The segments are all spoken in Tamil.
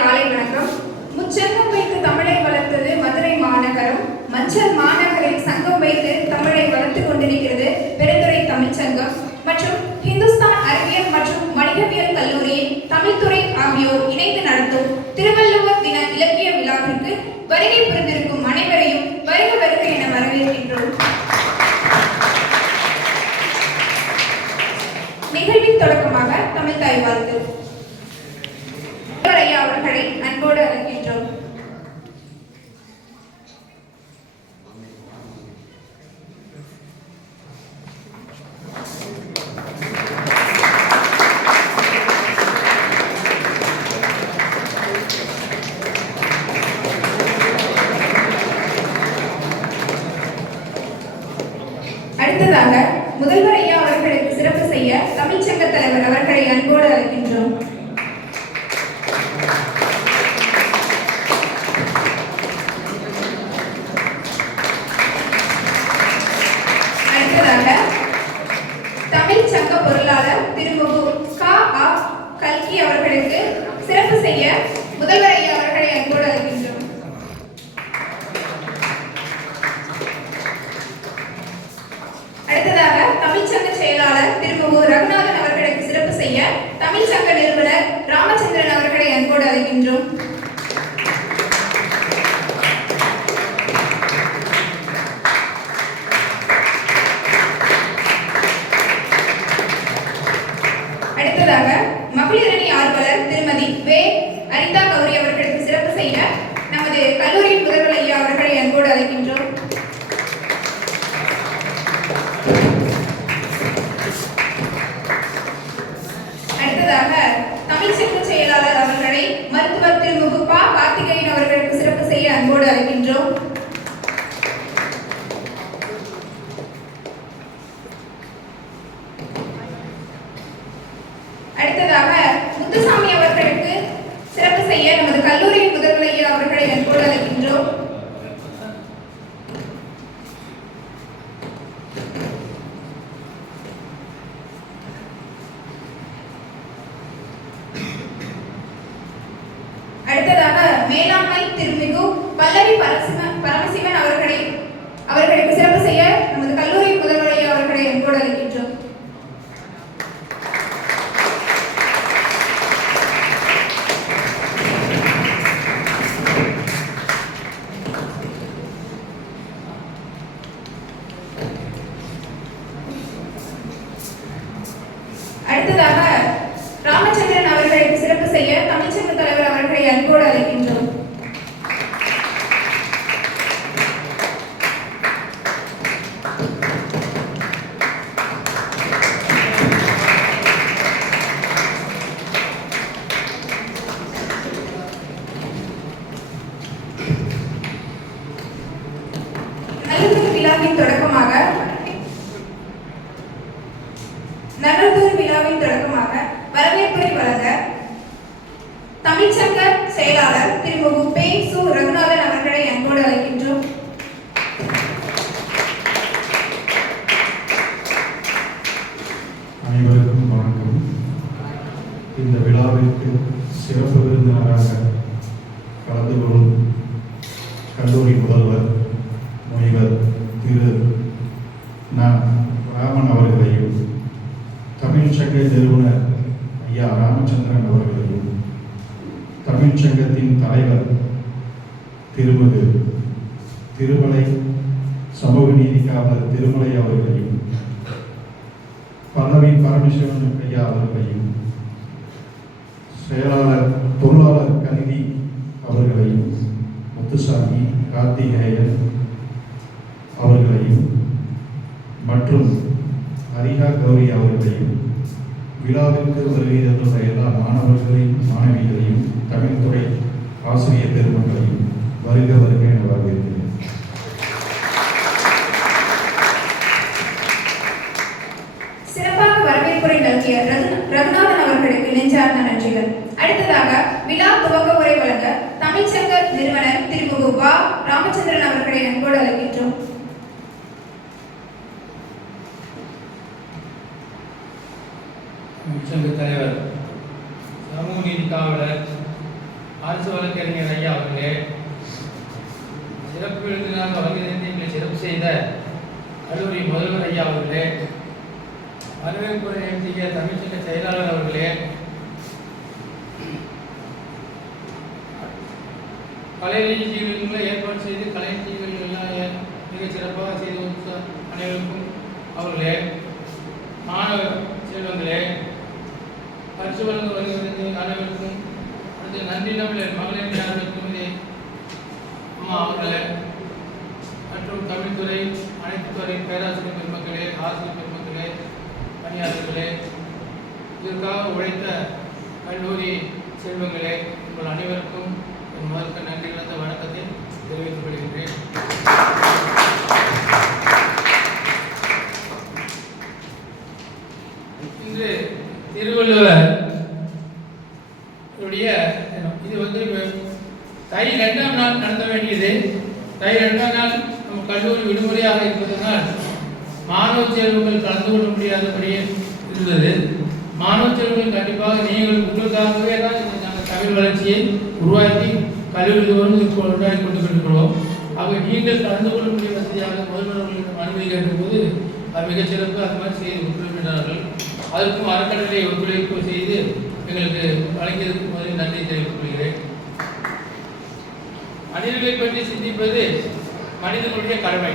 காலை வணக்கம். முச்சங்கம் வைத்து தமிழை வளர்த்தது மதுரை மாநகரம். மஞ்சள் மாநகரில் சங்கம் வைத்து தமிழை வளர்த்துக் கொண்டிருக்கிறது பெருந்துறை தமிழ்ச்சங்கம் மற்றும் இந்துஸ்தான் அறிவியல் மற்றும் வணிகவியல் கல்லூரியின் தமிழ்துறை ஆகியோர் இணைந்து நடத்தும் திருவள்ளுவர் தின இலக்கிய விழாவிற்கு வருகை புரிந்திருக்கும் அனைவரையும் வருக வருக என வரவேற்கின்றோம். நிகழ்வின் தொடக்கமாக தமிழ் தாய் வாழ்த்து ஐயா அவர்களை அன்போடு அழைக்கின்றோம். அடுத்ததாக முதல்வர் ஐயா அவர்களுக்கு சிறப்பு செய்ய தமிழ்ச்சங்க தலைவர் அவர்களை அன்போடு அழைக்கின்றோம். தமிழ்ச்சங்க பொருளாளர் திருமுகு கா கல்கி அவர்களுக்கு சிறப்பு செய்ய முதல்வர் ஐயா அவர்களை அன்போடு அழைக்கின்றோம். அடுத்ததாக தமிழ்ச்சங்க செயலாளர் திருமுகு ரகுநாதன் அவர்களுக்கு சிறப்பு செய்ய தமிழ்ச்சங்க நிறுவனர் ராமச்சந்திரன் அவர்களை அன்போடு அழைக்கின்றோம். அடுத்ததாக மகளிரணி ஆர்வலர் திருமதி வே அரிதா கௌரி அவர்களுக்கு சிறப்பு செய்ய நமது கல்லூரியின் முதல்வர் ஐயா அவர்களை அன்போடு அழைக்கின்றோம். அடுத்ததாக தமிழ்ச்சங்க செயலாளர் அவர்களை மருத்துவர் திருமுகு பா கார்த்திகேயன் அவர்களுக்கு சிறப்பு செய்ய அன்போடு அழைக்கின்றோம். அடுத்ததாக முத்துசாமி அவர்களுக்கு சிறப்பு செய்ய நமது கல்லூரியின் முதல்வர் ஐயா அவர்களை அன்போடு அழைக்கின்றோம். அடுத்ததாக மேலாண்மை திருமிகு பல்லவி பரமசிவன் அவர்களுக்கு சிறப்பு செய்ய நமது கல்லூரியின் முதல்வர் ஐயா அவர்களை அன்போடு அழைக்கின்றோம். அடுத்ததாக ராமச்சந்திரன் அவர்களுக்கு சிறப்பு செய்ய தமிழ்ச்சங்க தலைவர் அவர்களை அன்போடு அழைக்கின்றோம். நல்லுறவு விழாவின் தொடக்கமாக வருடத்தொரு விழாவின் தொடக்கமாக வரவேற்புரை வழங்க தமிழ்ச்சங்க செயலாளர் திருமுகு பே. சு. ரகுநாதன் அவர்களை அன்போடு அழைக்கின்றோம். அனைவருக்கும் வணக்கம். இந்த விழாவிற்கு சிறப்பு விருந்தினராக கலந்து கொள்ளும் கல்லூரி முதல்வர் முனைவர் திரு ராமன் அவர்களையும், தமிழ்ச்சங்க நிறுவனர் ஐயா ராமச்சந்திரன் அவர்களையும், தமிழ்ச்சங்கத்தின் தலைவர் திருமதி திருமலை சமூக நீதி காவலர் திருமலை அவர்களையும், பல்லவி பரமேஸ்வரன் ஐயா அவர்களையும், செயலாளர் பொருளாளர் கல்வி அவர்களையும், முத்துசாமி கார்த்திகேயன் அவர்களையும் மற்றும் ஹரிஹா கௌரி அவர்களையும், விழாவிற்கு வருகை தந்துள்ள எல்லா மாணவர்களையும் மாணவிகளையும், தமிழ்துறை ஆசிரியர் பெருமக்களையும் வருக வருக என வரவேற்கிறேன். சிறப்பாக வரவேற்புரை நல்கிய ரகுநாதன் அவர்களுக்கு நெஞ்சார்ந்த நன்றிகள். அடுத்ததாக விழா துவக்க உரை வழங்க தமிழ்ச்சங்க நிறுவனர் திருமுகு வ. ராமச்சந்திரன் அவர்களை அன்போடு அழைக்கின்றோம். தமிழ்ச்சங்க தலைவர் சமூக நீதி காவலர் அரசு வழக்கறிஞர் ஐயா அவர்களே, சிறப்பு விருந்தினராக வருகிறதை சிறப்பு செய்த கல்லூரி முதல்வர் ஐயா அவர்களே, வரவேற்புரை நிகழ்த்திய தமிழ்ச்சங்க செயலாளர் அவர்களே, கலை நிகழ்ச்சிகளில் ஏற்பாடு செய்து கலை நிகழ்ச்சிகள் எல்லாம் மிக சிறப்பாக செய்து அனைவருக்கும் அவர்களே, மாணவ செல்வங்களே, பரிசு வழங்க வருகிறது அனைவருக்கும் அடுத்து நன்றி தமிழர் மகளிர் அனைவருக்கும் அம்மா அவர்களே மற்றும் தமிழ்துறை அனைத்து துறை பேராசிரியர் பெருமக்களே, ஆசிரியர் பெருமக்களே, பணியாளர்களே, இதற்காக உழைத்த கல்லூரி செல்வங்களே, உங்கள் அனைவருக்கும் என் முதற்க நன்றி கலந்த வணக்கத்தை தெரிவித்துக் கொள்கின்றேன். இன்று திருவள்ளுவர் இது தை 2ஆம் நாள் நடத்த வேண்டியது. தை 2ஆம் நாள் நம்ம கல்லூரி விடுமுறையாக இருப்பதனால் மாணவ செல்வங்கள் கலந்து கொள்ள முடியாதபடியே இருந்தது. மாணவ செல்வங்கள் கண்டிப்பாக நீங்கள் உங்களுக்காகவே தான் நாங்கள் தமிழ் வளர்ச்சியை உருவாக்கி கல்லூரி உருவாக்கி கொண்டு கொண்டிருக்கிறோம். ஆக நீங்கள் கலந்து கொள்ள முடிய வசதியாக முதல்வர்களிடம் அனுமதி கேட்டபோது அது மிகச்சிறப்பு அது மாதிரி செய்து ஒத்துழைப்பினார்கள். அதற்கும் அறக்கட்டளை ஒத்துழைப்பு செய்து எங்களுக்கு வழங்கியதற்கு முதலில் நன்றி தெரிவித்துக் கொள்கிறேன். மனிதர்களை பற்றி சிந்திப்பது மனிதனுடைய கடமை.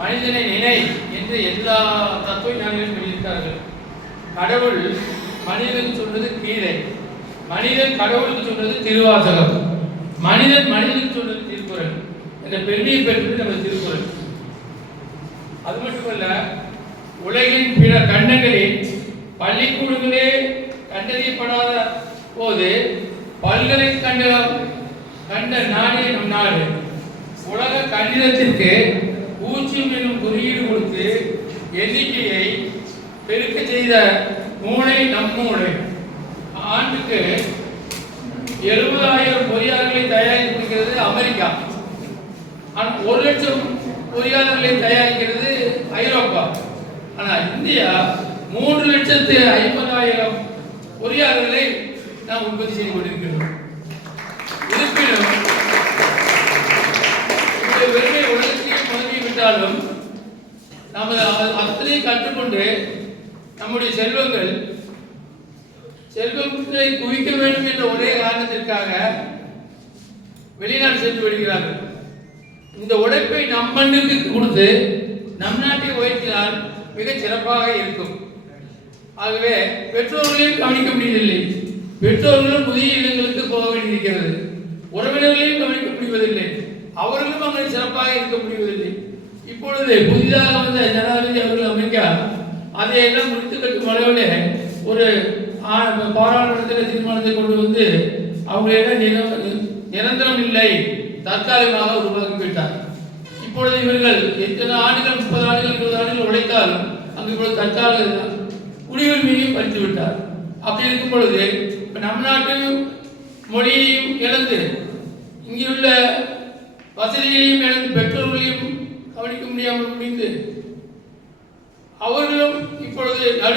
மனிதனை நினை என்று எல்லா தத்துவ ஞானிகளும் சொல்லியிருக்கார்கள். கடவுள் மனிதனுக்கு சொல்றது கீதை, மனிதன் கடவுளுக்கு சொல்றது திருவாசகம், மனிதன் மனிதனுக்கு சொல்றது திருக்குறள் என்ற பெருமையை பெற்றது நம்ம திருக்குறள். அது மட்டுமல்ல, உலகின் பிற கண்டங்களில் பள்ளிக்கூடங்களே கண்டறியப்படாத போது பல்கலைக்கழகம் கண்ட நாடே நம் நாடு. உலக கணிதத்திற்கு 0 என்னும் குறியீடு கொடுத்து எண்ணிக்கையை பெருக்க செய்த மூளை நம் மூளை. ஆண்டுக்கு 70,000 பொறியாளர்களை தயாரிக்கிறது அமெரிக்கா. 1,00,000 பொறியாளர்களை தயாரிக்கிறது ஐரோப்பா. ஆனால் இந்தியா 3,50,000 பொறியாளர்களை நாம் உற்பத்தி செய்து கொண்டிருக்கிறோம். இருப்பினும் வெறுமை உலகத்தையே முதலி விட்டாலும் நாம் அத்தனை கற்றுக்கொண்டு நம்முடைய செல்வங்களை குவிக்க வேண்டும் என்ற ஒரே காரணத்திற்காக வெளிநாடு சென்று விடுகிறார்கள். இந்த உழைப்பை நம் மண்ணுக்கு கொடுத்து நம் நாட்டை உயர்த்தினால் மிக சிறப்பாக இருக்கும். ஆகவே பெற்றோர்களையும் கவனிக்க முடியவில்லை, பெற்றோர்களும் புதிய இடங்களுக்கு போக வேண்டியிருக்கிறது, உறவினர்களையும் கவனிக்க முடிவதில்லை, அவர்களும் அங்கே சிறப்பாக இருக்க முடிவதில்லை. இப்பொழுது புதிதாக வந்த ஜனாதிபதி அவர்கள் அமெரிக்கா அதையெல்லாம் முடித்து கட்டும் அளவில் ஒரு பாராளுமன்றத்தில் தீர்மானத்தை கொண்டு வந்து அவங்களெல்லாம் நிரந்தரம் இல்லை, தற்காலிகமாக உருவாக்கிவிட்டார். இப்பொழுது இவர்கள் எத்தனை ஆண்டுகள் 30 ஆண்டுகள் 20 ஆண்டுகள் உழைத்தாலும் அங்கு இப்பொழுது தற்காலிக மறுத்து விட்டார். அப்படி இருக்கும் பொழுது இப்போ நம் நாட்டு மொழியையும் இழந்து இங்குள்ள வசதிகளையும் இழந்து பெற்றோர்களையும் கவனிக்க முடியாமல் முடிந்து அவர்களும் இப்பொழுது இதாக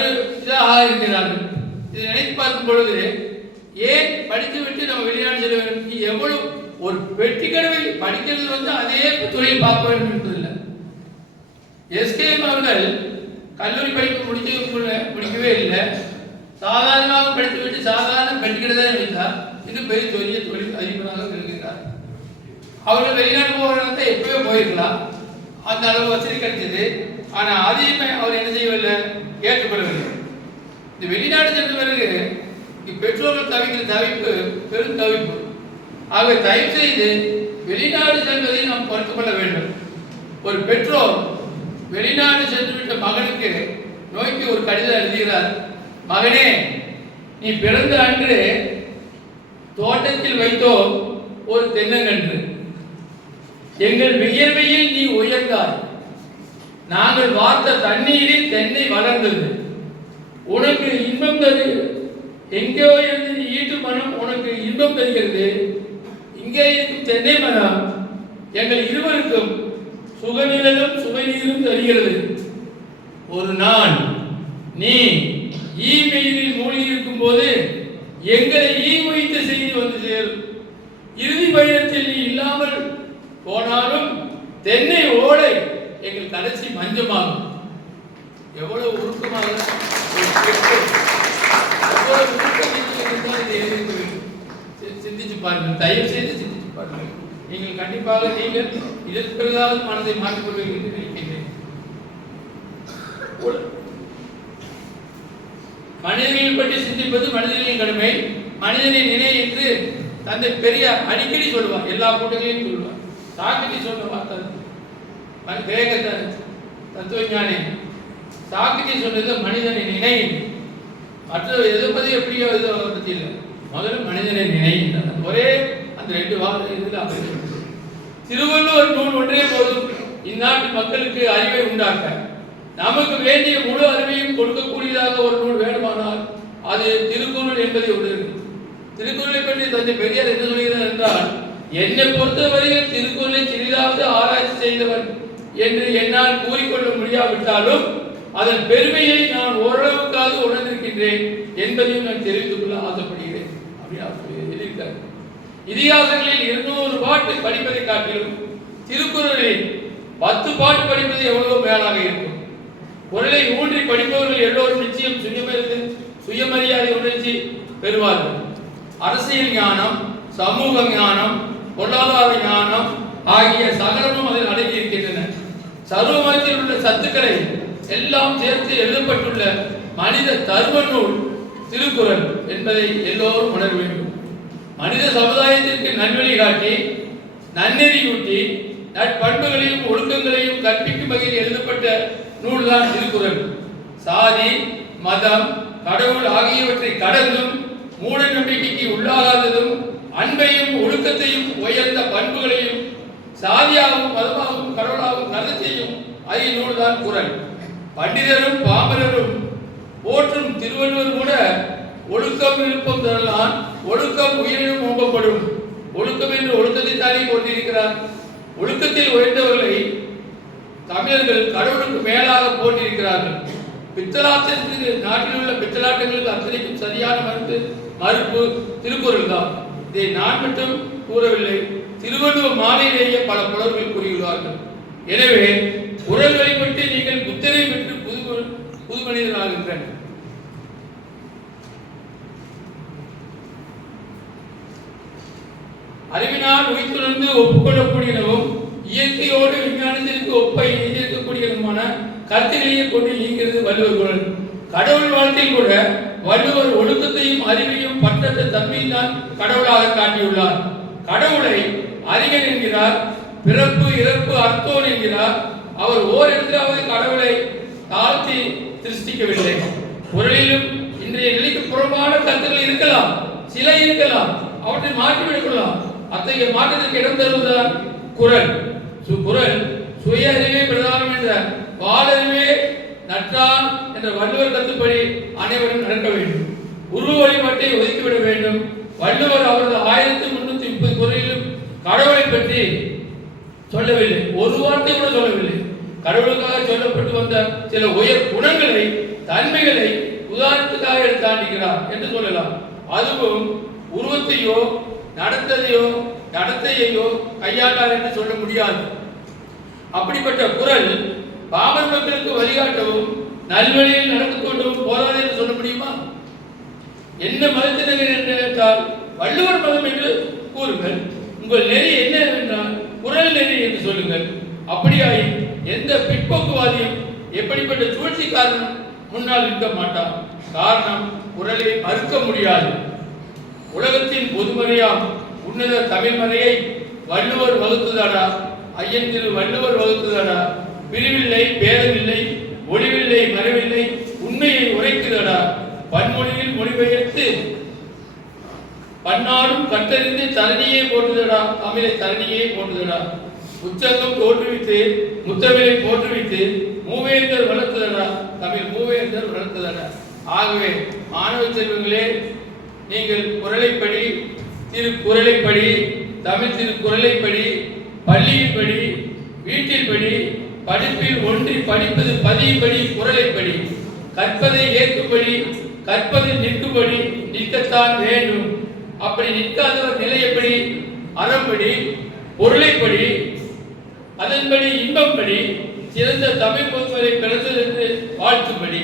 இருக்கிறார்கள். இதை நினைத்து பார்க்கும் பொழுது ஏன் படித்துவிட்டு நம்ம வெளிநாடு செல்ல வேண்டும்? எவ்வளவு ஒரு வெற்றி கடவை படிக்கிறது அதே தொழில் பார்க்க வேண்டும் என்பதில்லை. எஸ்கேஎம் அவர்கள் கல்லூரி படிப்பு முடிக்கவே இல்லை. சாதாரணமாக படித்துவிட்டு சாதாரண பெற்றுக்கிறதே நினைத்தார். இது பெரிய தொழில் அதிபராக இருக்கிறார். அவர்கள் வெளிநாடு போகிறதா எப்பவே போயிருக்கலாம், அந்த அளவு வசதி கிடைச்சது. ஆனால் அதையுமே அவர் என்ன செய்யவில்லை, ஏற்றுக்கொள்ளவில்லை. இந்த வெளிநாடு சென்ற பிறகு பெற்றோர்கள் தவிக்கிற தவிப்பு பெரும் தவிப்பு. ஆகவே தயவு செய்து வெளிநாடு செல்வதை நாம் பொறுத்துக் கொள்ள வேண்டும். ஒரு பெற்றோர் வெளிநாடு சென்றுவிட்ட மகனுக்கு நோக்கி ஒரு கடிதம் எழுதுகிறார். மகனே, நீ பிறந்த அன்று தோட்டத்தில் வைத்தோம் ஒரு தென்னங்கன்று. எங்கள் வியர்வையில் நீ உயர்ந்தாய். நாங்கள் வார்த்த தண்ணீரில் தென்னை வளர்ந்தது. உனக்கு இன்பம் தருகிறது. எங்கேயோ இருந்து ஈட்டு மனம் உனக்கு இன்பம் தருகிறது. இங்கே இருக்கும் தென்னை மரம் எங்கள் இருவருக்கும் சுகநிலையும் சுவைநீரும் தருகிறது. ஒரு நாள் நீ ஈமெயிலில் மூழ்கி இருக்கும் போது எங்களை வைத்த செய்தி வந்து சேரும். இறுதி பயணத்தில் நீ இல்லாமல் போனாலும் தென்னை ஓலை எங்கள் கடைசி மஞ்சமாகும். எவ்வளவு உருக்கமாக சிந்திச்சு பாருங்கள். தயவு செய்து சிந்திச்சு பாருங்கள். நீங்கள் கண்டிப்பாக நீங்கள் இதற்காவது மனதை மாற்றிக்கொள்வீர்கள் என்று நினைக்கின்றேன். மனிதர்களை பற்றி சிந்திப்பது மனிதர்களின் கடமை. மனிதனை நினை என்று தந்தை பெரியார் அடிக்கடி சொல்லுவார், எல்லா கூட்டங்களையும் சொல்லுவார். சாக்கிரட்டி சொன்ன வார்த்தை கிரேக்க தத்துவஞானி சாக்கிரட்டி சொன்னது மனிதனை நினை. மற்ற எதை பற்றி எப்படியோ இதை பற்றி இல்லை, முதல்ல மனிதனை நினை. ஒரே அந்த 2 வார்த்தை இதில் அமைதி. திருவள்ளுவர் நூல் ஒன்றே போதும் இந்நாட்டு மக்களுக்கு அறிவை உண்டாக்க. நமக்கு வேண்டிய முழு அறிவையும் கொடுக்கக்கூடியதாக ஒரு நூல் வேண்டுமானால் அது திருக்குறள் என்பதை உள்ளது. திருக்குறளை பற்றி தந்தை பெரியார் என்ன சொல்கிறார் என்றால், என்னை பொறுத்தவரையில் திருக்குறளை சிறிதாவது ஆராய்ச்சி செய்தவன் என்று என்னால் கூறிக்கொள்ள முடியாவிட்டாலும் அதன் பெருமையை நான் ஓரளவுக்காக உணர்ந்திருக்கின்றேன் என்பதையும் நான் தெரிவித்துக் கொள்ள ஆசைப்படுகிறேன். அப்படின்னு இதிகாசங்களில் 200 பாட்டு படிப்பதை காட்டிலும் திருக்குறளில் 10 பாட்டு படிப்பது எவ்வளவு மேலாக இருக்கும். குறளை ஊன்றி படிப்பவர்கள் எல்லோரும் நிச்சயம் சுயமரியாதை உணர்ச்சி பெறுவார்கள். அரசியல் ஞானம், சமூக ஞானம், பொருளாதார ஞானம் ஆகிய சகலமும் அதில் அடங்கி இருக்கின்றன. சர்வமத்தில் உள்ள சத்துக்களை எல்லாம் சேர்த்து எழுதப்பட்டுள்ள மனித தர்ம நூல் திருக்குறள் என்பதை எல்லோரும் உணர வேண்டும். மனித சமுதாயத்திற்கு நல்வழி காட்டி நன்னெறியூட்டி நற்பண்புகளையும் ஒழுக்கங்களையும் கற்பிக்கும் வகையில் எழுதப்பட்ட நூல்தான் திருக்குறள். சாதி, மதம், கடவுள் ஆகியவற்றை கடந்தும் மூட நம்பிக்கைக்கு உள்ளாகாததும் அன்பையும் ஒழுக்கத்தையும் உயர்ந்த பண்புகளையும் சாதியாகவும் மதமாகவும் கடவுளாகவும் கருத்தையும் அதில் நூல்தான் குறள். பண்டிதரும் பாமரரும் போற்றும் திருவள்ளுவர் கூட ஒழுக்கம் விருப்பம் தரலாம், ஒழுக்கம் உயிரினும் ஓம்பப்படும். ஒழுக்கம் என்று ஒழுக்கத்தை தானே போட்டிருக்கிறார். ஒழுக்கத்தில் உயர்ந்தவர்களை தமிழர்கள் கடவுளுக்கு மேலாக போட்டிருக்கிறார்கள். பித்தலாட்டத்திற்கு நாட்டில் உள்ள பித்தலாட்டங்களுக்கு அத்தனைக்கும் சரியான மறுப்பு திருக்குறள் தான். இதை நான் மட்டும் கூறவில்லை, திருவள்ளுவர் மாலையிலேயே பல புலவர்கள் கூறியுள்ளார்கள். எனவே குறள் வழிபட்டு நீங்கள் புத்தரை பெற்று புது மனிதனாகின்றன. அறிவினால் உயிர்த்துணர்ந்து ஒப்புக்கொள்ளக்கூடியனவும் இயற்கையோடு விஞ்ஞானத்திற்கு ஒப்பை இருக்கக்கூடியதுமான கருத்திலேயே கொண்டு இயங்கிறது வள்ளுவர் குறள். கடவுள் வாழ்க்கையில் கூட வள்ளுவர் ஒழுக்கத்தையும் அறிவையும் பற்றற்ற தன்மையும் தான் கடவுளாக காட்டியுள்ளார். கடவுளை அறிஞர் என்கிறார், பிறப்பு இறப்பு அர்த்தோன் என்கிறார். அவர் ஓரிடத்திலாவது கடவுளை தாழ்த்தி சிருஷ்டிக்கவில்லை. குறளிலும் இன்றைய நிலைக்கு புறம்பான கருத்துக்கள் இருக்கலாம், சில இருக்கலாம், அவற்றை மாற்றிவிடலாம். அத்தகைய மாற்றத்திற்கு இடம் தருவதுதான் குறள். குறள் சுய அறிவே பிரதானம் என்ற வாழறிவே நற்றான் என்ற வள்ளுவர் கருத்துப்படி அனைவரும் நடக்க உருவ வழிபாட்டை ஒதுக்கிவிட வேண்டும். வள்ளுவர் அவரது 1330 குறளிலும் கடவுளை பற்றி சொல்லவில்லை, ஒரு வார்த்தை கூட சொல்லவில்லை. கடவுளுக்காக சொல்லப்பட்டு வந்த சில உயர் குணங்களை, தன்மைகளை உதாரணத்துக்காக எடுத்து காண்பிக்கிறார் என்று சொல்லலாம். அதுவும் உருவத்தையோ நடத்தையோ கையாண்டார் என்று சொல்ல முடியாது. அப்படிப்பட்ட குறள் பாமர் மக்களுக்கு வழிகாட்டவும் நல்வழியில் நடந்து கொண்டவும் போதாது என்று சொல்ல முடியுமா? என்ன மதத்தினர் என்று கேட்டால் வள்ளுவர் மதம் என்று கூறுங்கள். உங்கள் நெறி என்னவென்றால் குறள் நெறி என்று சொல்லுங்கள். அப்படியாய் எந்த பிற்போக்குவாதியும் எப்படிப்பட்ட சூழ்ச்சிக்காரனும் முன்னால் இருக்க மாட்டான். காரணம், குறளை மறுக்க முடியாது. உலகத்தின் பொதுமறையாம் உன்னத தமிழ்மறையை வள்ளுவர் வகுத்துதாடா, ஐயன் திரு வள்ளுவர் வகுத்துதாடா. பிரிவில்லை, பேதமில்லை, ஒளிவில்லை, மறைவில்லை, உண்மையை உரைக்குதடா. பன்மொழியில் மொழிபெயர்த்து பன்னாடும் கற்றறிந்து தரணியே போட்டுதடா, தமிழை தரணியே போட்டுதடா. உச்சங்கம் தோற்றுவித்து முத்தமிழை போற்றுவித்து மூவேந்தர் வளர்த்ததடா, தமிழ் மூவேந்தர் வளர்த்ததடா. ஆகவே மாணவ செல்வங்களே, நீங்கள் குறளைப்படி, திருக்குறளைப்படி, தமிழ் திருக்குறளைப்படி, பள்ளியில் படி, வீட்டில் படி, படிப்பில் ஒன்றி படிப்பது பதியும்படி குறளைப்படி, கற்பதை ஏற்கும்படி, கற்பதில் நிற்கும்படி நிற்கத்தான் வேண்டும். அப்படி நிற்காதவர் நிலையப்படி, அறம்படி, பொருளைப்படி, அதன்படி இன்பம்படி, சிறந்த தமிழ் பொதுமறை பிறந்தது என்று வாழ்த்தும்படி.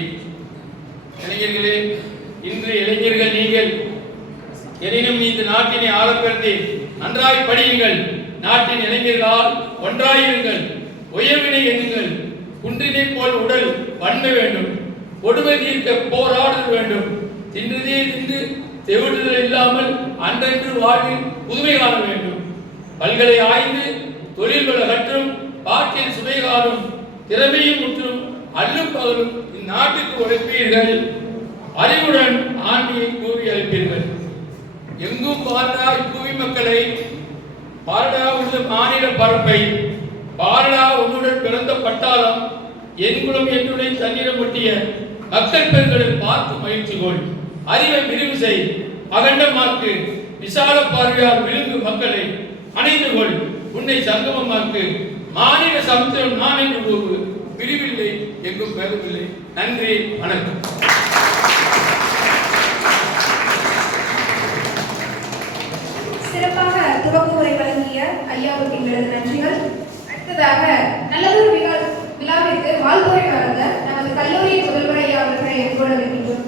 இளைஞர்களே, இன்று இளைஞர்கள் நீங்கள் எனினும் இந்த நாட்டினை ஆளப்படுத்தி நன்றாய் படியுங்கள். நாட்டின் இளைஞர்களால் ஒன்றாயிருங்கள். உயர்வினை எண்ணுங்கள். குன்றினை போல் உடல் வன்மை வேண்டும். கொடுமை தீர்க்க போராடல் வேண்டும். தின்றதே தின்று தெவிடுதல் இல்லாமல் அன்றென்று வாழ்வில் புதுமை காண வேண்டும். பல்கலை ஆய்ந்து தொழில் வள கற்றும் பாட்டில் சுமை காணும் திறமையும் முற்றும் அல்லும் பகலும் இந்நாட்டுக்கு உழைப்பீர்கள். அறிவுடன் ஆண்மையை கூறி அளிப்பீர்கள். எங்கும் பாரடா இப்புவி மக்களை, பாரடா உள்ள மாநில பரப்பை, பாரடா உன்னுடன் பிறந்த பட்டாளம், என்குலம் என்னுடைய தண்ணீரம் ஒட்டிய மக்கள் பெண்களை பார்த்து மகிழ்ச்சி கொள். அறிவை விரிவு செய், அகண்டமாக்கு, விசால பார்வையால் விழுங்கு மக்களை அணைந்து கொள். உன்னை சங்கமமாக்கு, மாநில சமுத்திரம் நான் என்று கூறு. பிரிவில்லை, எங்கும் பேதமில்லை. நன்றி, வணக்கம். சிறப்பாக துவக்க உரை வழங்கிய ஐயாவுக்கு எங்களது நன்றிகள். அடுத்ததாக நல்லதொரு விழாவிற்கு வாழ்த்துரை வழங்க நமது கல்லூரியின் முதல்வர் ஐயா அவர்களை ஏற்பட வைக்கின்றோம்.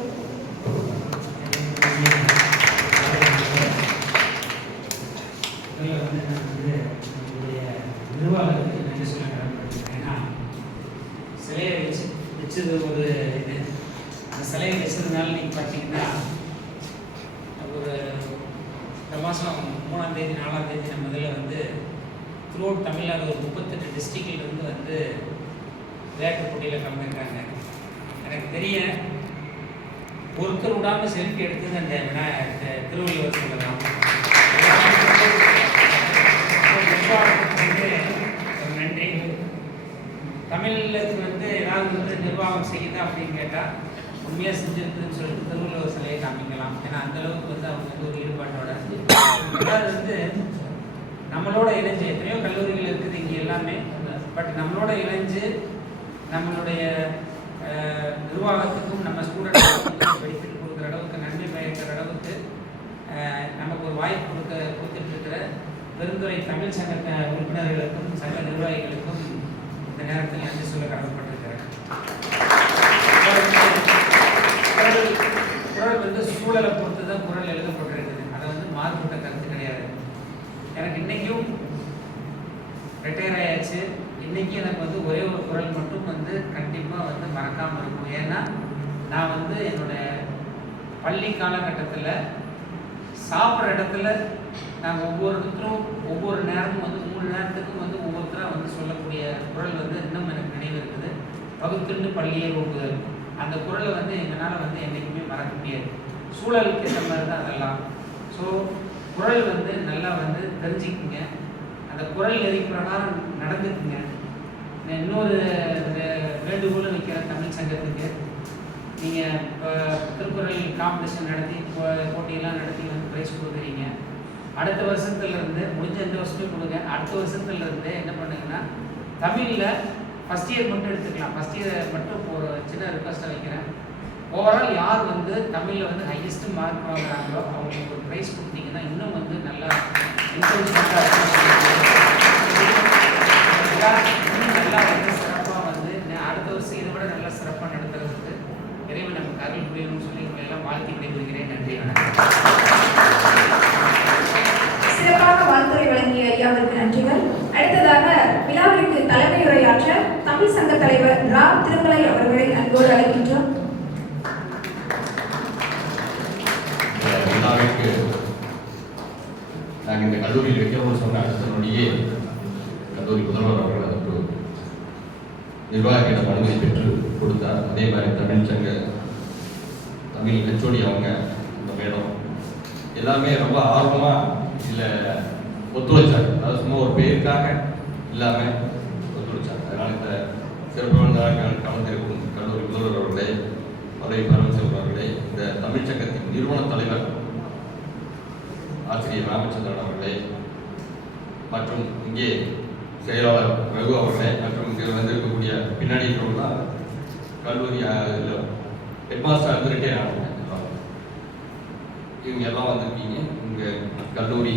நிர்வாகத்துக்கு நன்றி சொல்ல கடமைப்பட்டிருக்கேன். ஏன்னா சிலையை வச்சது ஒரு இது, அந்த சிலையை வச்சதுனால நீங்கள் பார்த்தீங்கன்னா ஒரு இந்த மாதம் 3ஆம் தேதி 4ஆம் தேதி நம்ம இதில் வந்து த்ரூஅவுட் தமிழ்நாடு ஒரு 38 டிஸ்ட்ரிக்ட்லேருந்து வந்து விளையாட்டு போட்டியில் கலந்துருக்காங்க. எனக்கு தெரிய ஒருத்தர் விடாமல் செல்ஃபி எடுத்தது அந்த திருவள்ளுவர் சொல்லலாம். நன்றி. தமிழுக்கு வந்து ஏதாவது வந்து நிர்வாகம் செய்யுதா அப்படின்னு கேட்டால் உண்மையாக செஞ்சுருக்குதுன்னு சொல்லிட்டு திருவள்ளுவர் சிலையை காமிக்கலாம். ஏன்னா அந்தளவுக்கு வந்து அவங்க வந்து ஒரு ஈடுபாட்டோட அதாவது வந்து நம்மளோட இணைஞ்சு எத்தனையோ கல்லூரிகள் இருக்குது இங்கே எல்லாமே. பட் நம்மளோட இணைஞ்சு நம்மளுடைய நிர்வாகத்துக்கும் நம்ம ஸ்டூடெண்ட்ஸுக்கும் பெனிஃபிட் கொடுக்குற அளவுக்கு, நன்மை பயக்கிற அளவுக்கு நமக்கு ஒரு வாய்ப்பு கொடுத்துட்டு இருக்கிற பெருந்துறை தமிழ் சங்க உறுப்பினர்களுக்கும் சங்க நிர்வாகிகளுக்கும் இந்த நேரத்தில் நன்றி சொல்ல கடமைப்பட்டிருக்கிறேன். குறள் வந்து சூழலை பொறுத்து தான் குறள் எழுதப்பட்டிருக்குது. அதை வந்து மாறுபட்ட கருத்து கிடையாது. எனக்கு இன்னைக்கும் ரிட்டையர் ஆயாச்சு. இன்னைக்கும் எனக்கு வந்து ஒரே ஒரு குறள் மட்டும் வந்து கண்டிப்பாக வந்து மறக்காமல் இருக்கும். ஏன்னா நான் வந்து என்னுடைய பள்ளி காலகட்டத்தில் சாப்பிட்ற இடத்துல நாங்கள் ஒவ்வொருத்தரும் ஒவ்வொரு நேரமும் வந்து 3 நேரத்துக்கும் வந்து ஒவ்வொருத்தராக வந்து சொல்லக்கூடிய குறள் வந்து இன்னும் எனக்கு நினைவு இருக்குது. பகுத்துண்டு பள்ளியை ஓட்டுதல். அந்த குறளை வந்து எங்களால் வந்து என்றைக்குமே மறக்க முடியாது. சூழலுக்கு ஏற்ற மாதிரி தான் அதெல்லாம். ஸோ குறள் வந்து நல்லா வந்து தெரிஞ்சுக்குங்க. அந்த குறள் நெறி பிரகாரம் நடந்துக்குங்க. இன்னொரு வேண்டுகோள் வைக்கிற தமிழ் சங்கத்துக்கு நீங்கள் இப்போ திருக்குறள் காம்படிஷன் நடத்தி போட்டியெல்லாம் நடத்தி வந்து ப்ரைஸ் கொடுக்குறீங்க. அடுத்த வருஷத்துலேருந்து முடிஞ்ச எந்த வருஷமே கொடுங்க. அடுத்த வருஷத்துலேருந்து என்ன பண்ணுங்கன்னா தமிழில் ஃபஸ்ட் இயர் மட்டும் எடுத்துக்கலாம். ஃபஸ்ட் இயர் மட்டும் ஒரு சின்ன ரிக்வஸ்ட்டை வைக்கிறேன். ஓவரால் யார் வந்து தமிழில் வந்து ஹையஸ்ட் மார்க் வாங்குறாங்களோ அவங்களுக்கு ஒரு ப்ரைஸ் கொடுத்தீங்கன்னா இன்னும் வந்து நல்லா என்கரேஜ்மெண்ட்டாக இன்னும் நல்லா வந்து சிறப்பாக வந்து அடுத்த வருஷம் இதை விட நல்லா சிறப்பாக நடத்துறதுக்கு இறைவன் நமக்கு அருள் புரியணும்னு சொல்லி உங்களை எல்லாம் வாழ்த்தி விடைபெறுகிறேன். நன்றி, வணக்கம். சிறப்பாக வாழ்த்துறை வழங்கிய ஐயாவிற்கு நன்றிகள். அடுத்ததாக விழாவிற்கு தலைமை உரையாற்ற தமிழ் சங்க தலைவர் ரா திருமலை அவர்களை அன்போடு அழைக்கின்றோம். விழாவிற்கு நாங்கள் இந்த கல்லூரியில் வைக்கணும்னு சொன்ன அடுத்த நொடியே கல்லூரி முதல்வர் அவர்கள் அதற்கு நிர்வாகியிடம் அனுமதி பெற்று கொடுத்தார். அதே மாதிரி தமிழ் சங்க தமிழ் ஹெச்ஓடி அவங்க இந்த மேடம் எல்லாமே ரொம்ப ஆர்வமாக இதில் ஒத்துழைச்சாங்க. அதாவது சும்மா ஒரு பேருக்காக இல்லாமல் ஒத்துழைச்சாங்க. அதனால் இந்த சிறப்பு விருந்தினர்கள் கலந்திருக்கும் கல்லூரி முதல்வர் அவர்களே, பதவி பரமசிவம் அவர்களே, இந்த தமிழ் சங்கத்தின் நிறுவன தலைவர் ஆசிரியர் ராமச்சந்திரன் அவர்களே, மற்றும் இங்கே செயலாளர் ரகு அவர்களே, மற்றும் இங்கே வந்திருக்கக்கூடிய பின்னாடி இருக்கிறவங்களாம் கல்லூரி ஹெட்மாஸ்டர் இருந்துகிட்டே ஆனாங்க. இவங்க எல்லாம் வந்திருக்கீங்க. இங்கே கல்லூரி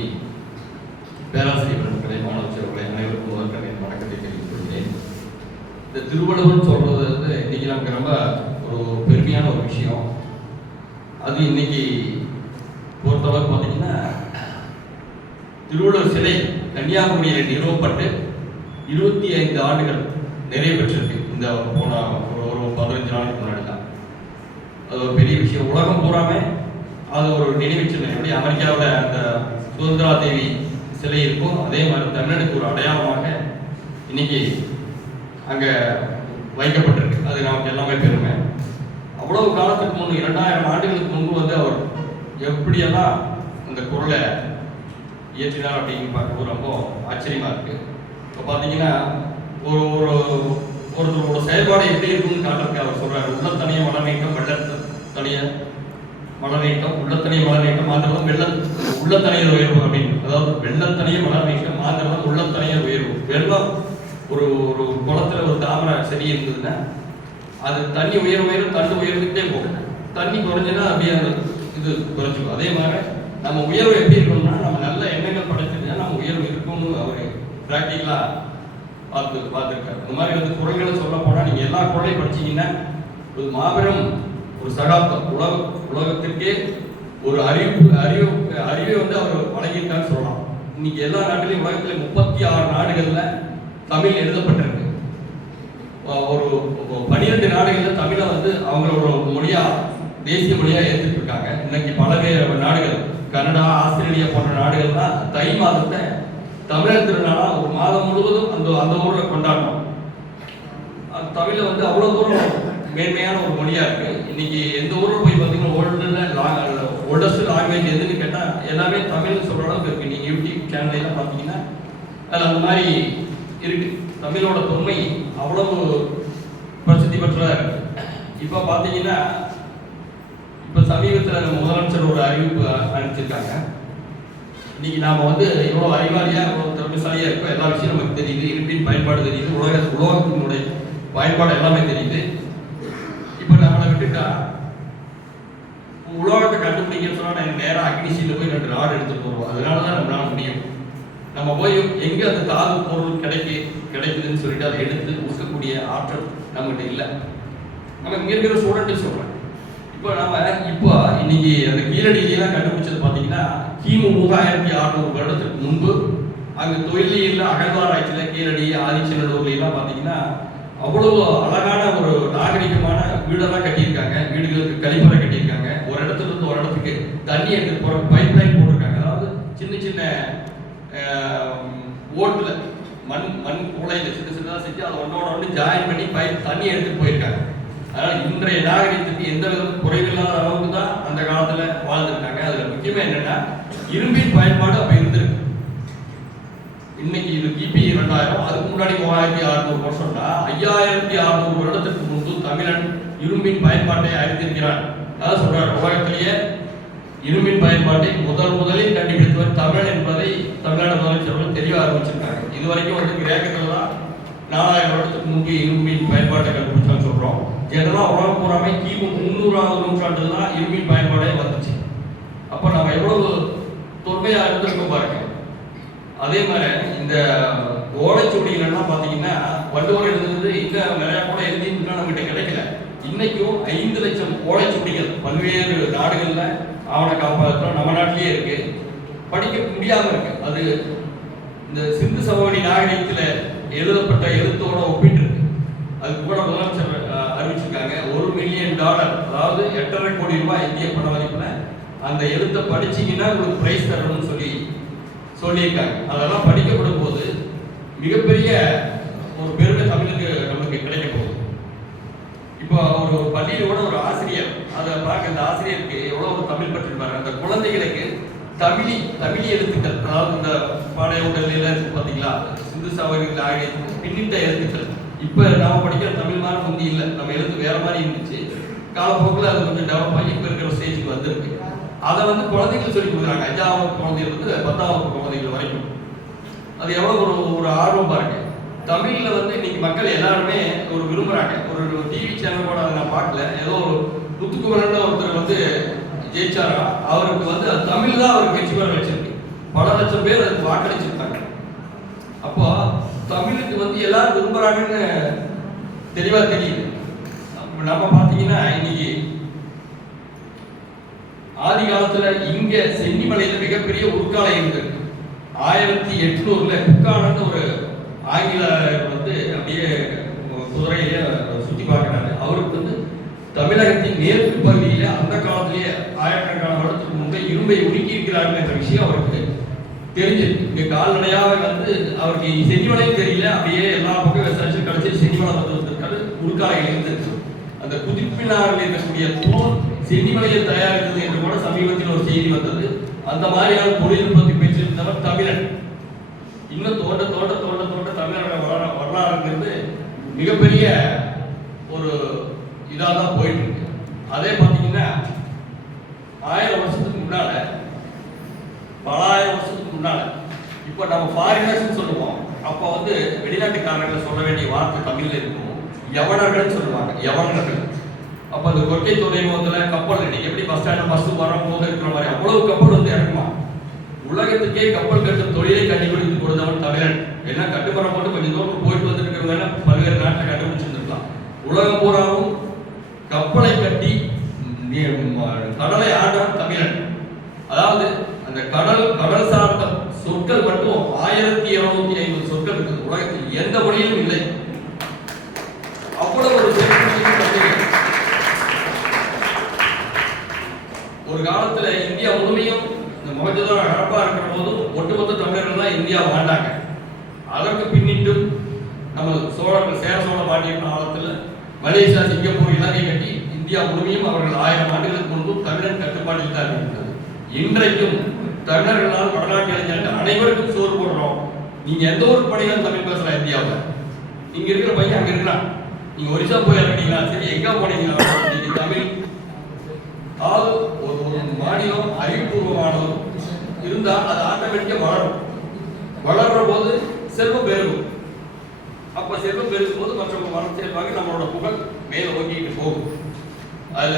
பேராசிரியர்களே, மாணவ செல்வர்களே அனைவருக்கும் முதற்கண் வணக்கத்தை தெரிவித்துக் கொள்கிறேன். இந்த திருவள்ளுவர் சொல்றது வந்து இன்னைக்கு நமக்கு ரொம்ப ஒரு பெருமையான ஒரு விஷயம். அது இன்னைக்கு பொறுத்தளவுக்கு பார்த்தீங்கன்னா திருவள்ளுவர் சிலை கன்னியாகுமரியில் நிறுவப்பட்டு 25 ஆண்டுகள் நிறைவு பெற்றிருக்கு. இந்த போன ஒரு 15 நாளைக்கு முன்னாடி தான். அது ஒரு பெரிய விஷயம். உலகம் பூராமே அது ஒரு நினைவு சின்னம். எப்படி அமெரிக்காவில் அந்த சுதந்திரா தேவி சிலை இருக்கும், அதே மாதிரி தமிழ்நாட்டுக்கு ஒரு அடையாளமாக இன்னைக்கு அங்கே வைக்கப்பட்டிருக்கு. அது நமக்கு எல்லாமே பெருமை. அவ்வளவு காலத்துக்கு முன்பு 2000 ஆண்டுகளுக்கு முன்பு வந்து அவர் எப்படியெல்லாம் அந்த குரலை இயற்றினார் அப்படின்னு பார்க்கும்போது ரொம்ப ஆச்சரியமா இருக்கு. இப்போ பார்த்தீங்கன்னா ஒருத்தரோட செயல்பாடு எப்படி இருக்குன்னு காட்டுறதுக்கு அவர் சொல்றாரு. உள்ளத்தனிய மலநீட்டம், வெள்ளத்தனிய மலநீட்டம், உள்ளத்தனிய மலநீட்டம் மாத்திரம் உள்ளத்தனிய உயர்வு அப்படின்னு. அதாவது வெள்ளத்தனிய மலநீட்டம் மாத்திரம் உள்ளத்தனிய உயர்வு. வெள்ளம் ஒரு குளத்துல ஒரு தாமரை செடி இருந்ததுன்னா அது தண்ணி உயரும் தண்ணி உயர்ந்துகிட்டே போகும். தண்ணி குறைஞ்சுன்னா அப்படியே அந்த இது குறைஞ்சிக்கும். அதே மாதிரி நம்ம உயர்வு எப்படி இருக்கணும்னா நம்ம நல்ல எண்ணங்கள் படைச்சிருந்தா நம்ம உயர்வு இருக்கும்னு அவர் பிராக்டிக்கலாக பார்த்துருக்காரு. இந்த மாதிரி வந்து குரல்களை சொல்ல போனால் நீங்கள் எல்லா குரலையும் படிச்சீங்கன்னா ஒரு மாபெரும் ஒரு சகாப்தம் உலகத்திற்கே ஒரு அறிவை வந்து அவர் வழங்கியிருக்கான்னு சொல்லலாம். இன்னைக்கு எல்லா நாட்டிலையும் உலகத்தில் 36 நாடுகளில் தமிழ் எழுதப்பட்டிருக்கு. ஒரு 12 நாடுகளில் தமிழை வந்து அவங்களோட மொழியா தேசிய மொழியா ஏற்றுட்டு இருக்காங்க. இன்னைக்கு பல்வேறு நாடுகள், கனடா, ஆஸ்திரேலியா போன்ற நாடுகள்லாம் தை மாதத்தை தமிழர் திருநாளா ஒரு மாதம் முழுவதும் அந்த ஊர்ல கொண்டாடணும். தமிழை வந்து அவ்வளவு தூரம் மேன்மையான ஒரு மொழியா இருக்கு. இன்னைக்கு எந்த ஊர்ல போய் பார்த்தீங்கன்னா ஓல்டஸ்ட் லாங்குவேஜ் எதுன்னு கேட்டா எல்லாமே தமிழ் சொல்ற அளவுக்கு இருக்கு. நீங்க யூடியூப் சேனல் எல்லாம் பார்த்தீங்கன்னா அது அந்த மாதிரி இருக்கு. தமிழோட தொன்மை அவ்வளவு பிரசித்தி பெற்றதா இருக்கு. இப்ப பாத்தீங்கன்னா இப்ப சமீபத்தில் நம்ம முதலமைச்சர் ஒரு அறிவிப்பு அனுப்பிச்சிருக்காங்க. இன்னைக்கு நாம வந்து இவ்வளவு அறிவாளியா இவ்வளவு திறமைசாலியா இருக்கோம். எல்லா விஷயம் நமக்கு தெரியுது, இருப்பின் பயன்பாடு தெரியுது, உலகத்தினுடைய பயன்பாடு எல்லாமே தெரியுது. இப்ப நம்மளை விட்டுட்டா உலகத்தை கண்டுபிடிக்க சொன்னா எனக்கு நேரம் அக்னிசியில போய் 2 ராடு எடுத்துட்டு போவோம். அதனாலதான் நம்மளால முடியும். நம்ம போய் எங்க அந்த தாது பொருள் கிடைக்குதுன்னு சொல்லிட்டு அதை எடுத்து உசக்கூடிய ஆற்றல் நம்மகிட்ட இல்லை. நம்ம இங்க இருக்கிற ஸ்டூடெண்ட் சொல்றேன். இப்போ இன்னைக்கு அந்த கீழடியெல்லாம் கண்டுபிடிச்சது பார்த்தீங்கன்னா கிமு 3600 வருடத்துக்கு முன்பு அங்கே தொழிலில் அகழ்வாராய்ச்சியில கீழடி ஆதிச்சநல்லூர்ல எல்லாம் பார்த்தீங்கன்னா அவ்வளவு அழகான ஒரு நாகரிகமான வீடெல்லாம் கட்டியிருக்காங்க. வீடுகளுக்கு கழிப்பறை கட்டியிருக்காங்க. ஒரு இடத்துல இருந்து ஒரு இடத்துக்கு தண்ணி எடுத்து போற பைப் லைன் போட்டிருக்காங்க. அதாவது சின்ன சின்ன ஓட்டுல மண் கூளையில சின்னதாக செஞ்சு அதை ஒன்று ஜாயின் பண்ணி பைப் தண்ணி எடுத்துட்டு போயிருக்காங்க. அதனால இன்றைய நாகரிகத்துக்கு எந்த வித குறைவில்லாத அளவுக்கு தான் அந்த காலத்துல வாழ்ந்துருக்காங்க. அதுல முக்கியமா என்னன்னா இரும்பின் பயன்பாடு அப்ப இருந்திருக்கு. இன்னைக்கு இது கிபி 2000, அதுக்கு முன்னாடி 3600 வருஷம்னா 5600 வருடத்துக்கு முன்பு தமிழன் இரும்பின் பயன்பாட்டை அறிந்திருக்கிறார். அதாவது சொல்றார், உலகத்திலேயே இரும்பின் பயன்பாட்டை முதலில் கண்டுபிடித்தவர் தமிழ் என்பதை தமிழ்நாடு முதலமைச்சர்கள் தெளிவாக அறிவிச்சிருக்காங்க. இதுவரைக்கும் வந்து கிரேக்கத்தில் தான் 4000 வருடத்துக்கு முன்பு இரும்பின் பயன்பாட்டை கண்டுபிடிச்சான்னு சொல்றோம். ஜெனரலாக உலகம் பூராமே கிமு 300ஆவது நூற்றாண்டில் தான் இரும்பின் பயன்பாடே வந்துச்சு. அப்போ நம்ம எவ்வளவு தொன்மையாக இருந்திருக்கோம் பாருங்க. அதே மாதிரி இந்த ஓலைச்சுவடிகள்லாம் பார்த்தீங்கன்னா வள்ளுவர் எழுதுறது இங்கே நிறையா கூட எழுதிட்டுனா நம்மகிட்ட கிடைக்கல. இன்னைக்கும் 5 லட்சம் ஓலைச்சுவடிகள் பல்வேறு நாடுகளில் ஆவண காப்பாற்றோம், நம்ம நாட்டிலேயே இருக்கு, படிக்க முடியாமல் இருக்கு. அது இந்த சிந்து சமவெளி நாகரிகத்தில் எழுதப்பட்ட எழுத்தோட ஒப்பிட்டு இருக்கு. அதுக்கு கூட முதலமைச்சர் அறிவிச்சிருக்காங்க, $1 மில்லியன், அதாவது 8.5 கோடி ரூபாய் இந்திய பண மதிப்புல அந்த எழுத்தை படிச்சீங்கன்னா உங்களுக்கு பிரைஸ் தரணும்னு சொல்லியிருக்காங்க. அதெல்லாம் படிக்கப்படும் போது மிகப்பெரிய ஒரு பெருமை தமிழுக்கு நமக்கு கிடைக்க போகுது. இப்போ ஒரு பள்ளியில் கூட ஒரு ஆசிரியர் அதை பார்க்க, அந்த ஆசிரியருக்கு எவ்வளோ ஒரு தமிழ் பற்றிருப்பாரு. அந்த குழந்தைகளுக்கு தமிழி எழுத்துக்கள், அதாவது இந்த பாடைய உடலில் இருக்கு பார்த்தீங்களா, சிந்து சமவெளி நாகரிகத்துக்கு பின்னிட்ட எழுத்துக்கள். இப்போ நாம படிக்கிற தமிழ் மாதிரி முந்தி இல்லை, நம்ம எழுத்து வேற மாதிரி இருந்துச்சு. காலப்போக்கில் அது கொஞ்சம் டெவலப் ஆகி இப்போ இருக்கிற ஸ்டேஜுக்கு வந்திருக்கு. அதை வந்து குழந்தைகள் சொல்லி கொடுக்குறாங்க, 5ஆவது குழந்தைகளுக்கு 10ஆவது குழந்தைகள் வரைக்கும். அது எவ்வளோ ஒரு ஆர்வம் பாருங்க. தமிழில் வந்து இன்னைக்கு மக்கள் எல்லாருமே ஒரு விரும்புகிறாங்க. ஒரு டிவி சேனல் கூட அதை நான் பார்க்கல, ஏதோ ஒரு முத்துக்குமரன் ஒருத்தர் வந்து ஜெயிச்சாரா, அவருக்கு வந்து தமிழ் தான் அவருக்கு வெற்றி பெற வச்சிருக்கு. பல லட்சம் பேர் அதுக்கு வாக்களிச்சிருக்காங்க. அப்போ தமிழுக்கு வந்து எல்லாரும் விரும்புகிறாங்கன்னு தெளிவாக தெரியுது. நம்ம பார்த்தீங்கன்னா இன்னைக்கு ஆதி காலத்துல இங்க சென்னிமலையில மிகப்பெரிய உருக்காலை இருந்திருக்கு. 1800 குக்கானன்னு ஒரு ஆங்கிலேயர் வந்து அப்படியே குதிரையில சுத்தி பார்க்கிறாரு. அவருக்கு வந்து தமிழகத்தின் மேற்கு பகுதியில அந்த காலத்திலேயே ஆயிரக்கணக்கான வருடத்துக்கு முன்பே இரும்பை உருக்கி இருக்கிறார்கள் என்ற விஷயம் அவருக்கு தெரிஞ்சிருக்கு. இங்க கால்நடையாக வந்து அவருக்கு சென்னிமலையும் தெரியல, அப்படியே எல்லா பக்கம் விசாரிச்சு கடைசி சென்னிமலை வந்து வந்திருக்காரு. உருக்காலையில் இருந்திருக்கு. அந்த குதிப்பினாரில் இருக்கக்கூடிய தூள் சென்னிமலையை தயாரித்தது என்று கூட சமீபத்தில் ஒரு செய்தி வந்தது. அந்த மாதிரியான தொழில்நுட்பத்தை பெற்றிருந்தவர் தமிழன். இன்னும் தோண்ட தோண்ட தோண்ட தோண்ட தமிழரோட வரலாறுங்கிறது மிகப்பெரிய ஒரு இதாக தான் போயிட்டு இருக்கு. அதே பார்த்தீங்கன்னா 1000 வருஷத்துக்கு முன்னால, பல ஆயிரம் வருஷத்துக்கு முன்னால, இப்போ நம்ம ஃபாரினர்ஸ் சொல்லுவோம். அப்போ வந்து வெளிநாட்டுக்காரர்களை சொல்ல வேண்டிய வார்த்தை தமிழ்ல இருக்கும், யவனர்கள் சொல்லுவாங்க, யவனர்கள். அப்போ அந்த கொற்கை துறைமுகத்தில் கப்பல், இன்னைக்கு எப்படி பஸ் ஸ்டாண்ட் பஸ் வரும்போது இருக்கிற மாதிரி அவ்வளவு கப்பல் வந்து இறக்குமா. உலகத்துக்கே கப்பல் கட்டும் தொழிலை கண்டுபிடித்து கொடுத்தவன் தமிழன். என்ன கட்டுமரம் போட்டு கொஞ்சம் தூரம் போயிட்டு வந்துருக்கிறவங்க பல்வேறு நாட்டை கண்டுபிடிச்சிருந்துருக்கலாம். உலகம் பூராவும் கப்பலை கட்டி கடலை ஆண்டவன் தமிழன். அதாவது அந்த கடல் சார்ந்த சொற்கள் மட்டும் 1250 சொற்கள் இருக்குது. உலகத்தில் எந்த மொழியிலும் இல்லை. அவ்வளவு ஒரு ஒரு காலத்துல இந்தியா முழுமையும் இந்த மொஹஞ்சதாரோ ஹரப்பா இருக்கிற போது ஒட்டுமொத்த தமிழர்கள் தான் இந்தியா வாழ்ந்தாங்க. அதற்கு பின்னிட்டும் நம்ம சோழர்கள், சேர சோழ பாண்டியன் காலத்தில் மலேசியா, சிங்கப்பூர், இலங்கை கட்டி இந்தியா முழுமையும் அவர்கள் 1000 ஆண்டுகளுக்கு முன்பு தமிழன் கட்டுப்பாட்டில் தான் இருந்தது. இன்றைக்கும் தமிழர்களால் வடநாட்டு இளைஞர்கள் அனைவருக்கும் சோறு போடுறோம். நீங்க எந்த ஒரு பணிகளும் தமிழ் பேசலாம். இந்தியாவில் இங்க இருக்கிற பையன் அங்க இருக்கிறான். நீங்க ஒரிசா போய் இறங்கினீங்களா, சரி எங்க போனீங்களா, நீங்க தமிழ் ஆள் ஒரு மாநிலம் அறிவுபூர்வமானதும் இருந்தால் அது ஆட்டோமேட்டிக்காக வளரும். வளர்ற போது செல்வம் பெருகும். அப்ப செல்வம் பெருகும் போது மற்றவங்க வளர்ச்சி இருப்பாங்க, நம்மளோட புகழ் மேல ஓங்கிட்டு போகும். அதுல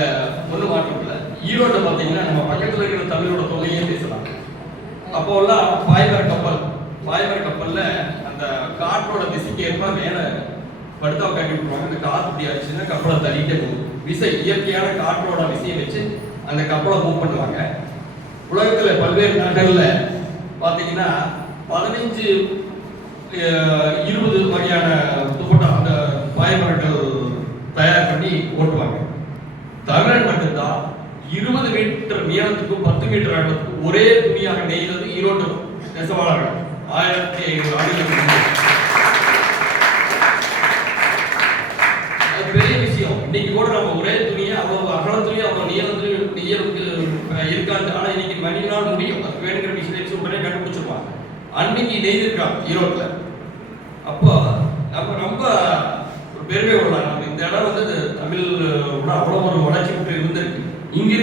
ஒண்ணு மாற்றம் இல்லை. ஈரோடு பார்த்தீங்கன்னா நம்ம பக்கத்தில் இருக்கிற தமிழோட தொகையே பேசலாம். அப்போ எல்லாம் பாய்மர கப்பல்ல அந்த காற்றோட திசைக்கு ஏற்ப மேல படுத்தா கட்டி விட்டுருவாங்க. அந்த காற்று இப்படி ஆச்சுன்னா கப்பலை தள்ளிட்டே போகும். விசை, இயற்கையான காற்றோட விசையை வச்சு அந்த கப்பலை மூவ் பண்ணுவாங்க. உலகத்துல பல்வேறு நாடுகள்ல பாத்தீங்கன்னா 15-20 வகையான துப்பட்டா அந்த பாய்மரங்கள் தயார் பண்ணி ஓட்டுவாங்க. தமிழன் மட்டும்தான் 20 மீட்டர் நீளத்துக்கும் 10 மீட்டர் அகலத்துக்கும் ஒரே துணியாக நெய்தது ஈரோடு நெசவாளர்கள் 1500 ஆண்டுகளுக்கு முன்பு. அது பெரிய விஷயம். இன்னைக்கு கூட நம்ம ஒரே துணியை அவ்வளவு அகலத்துலயும் அவ்வளவு நீளத்துலயும் இருக்காது. ஆனா இன்னைக்கு மனிதனால் முடியும். அது வேணுங்கிற விஷயம் உடனே கண்டுபிடிச்சிருப்பாங்க. அன்னைக்கு நெய்திருக்காங்க ஈரோட்ல. அப்போ நம்ம ரொம்ப பெருமை கொள்ளலாம். நம்ம இந்த இடம் வந்து தமிழ்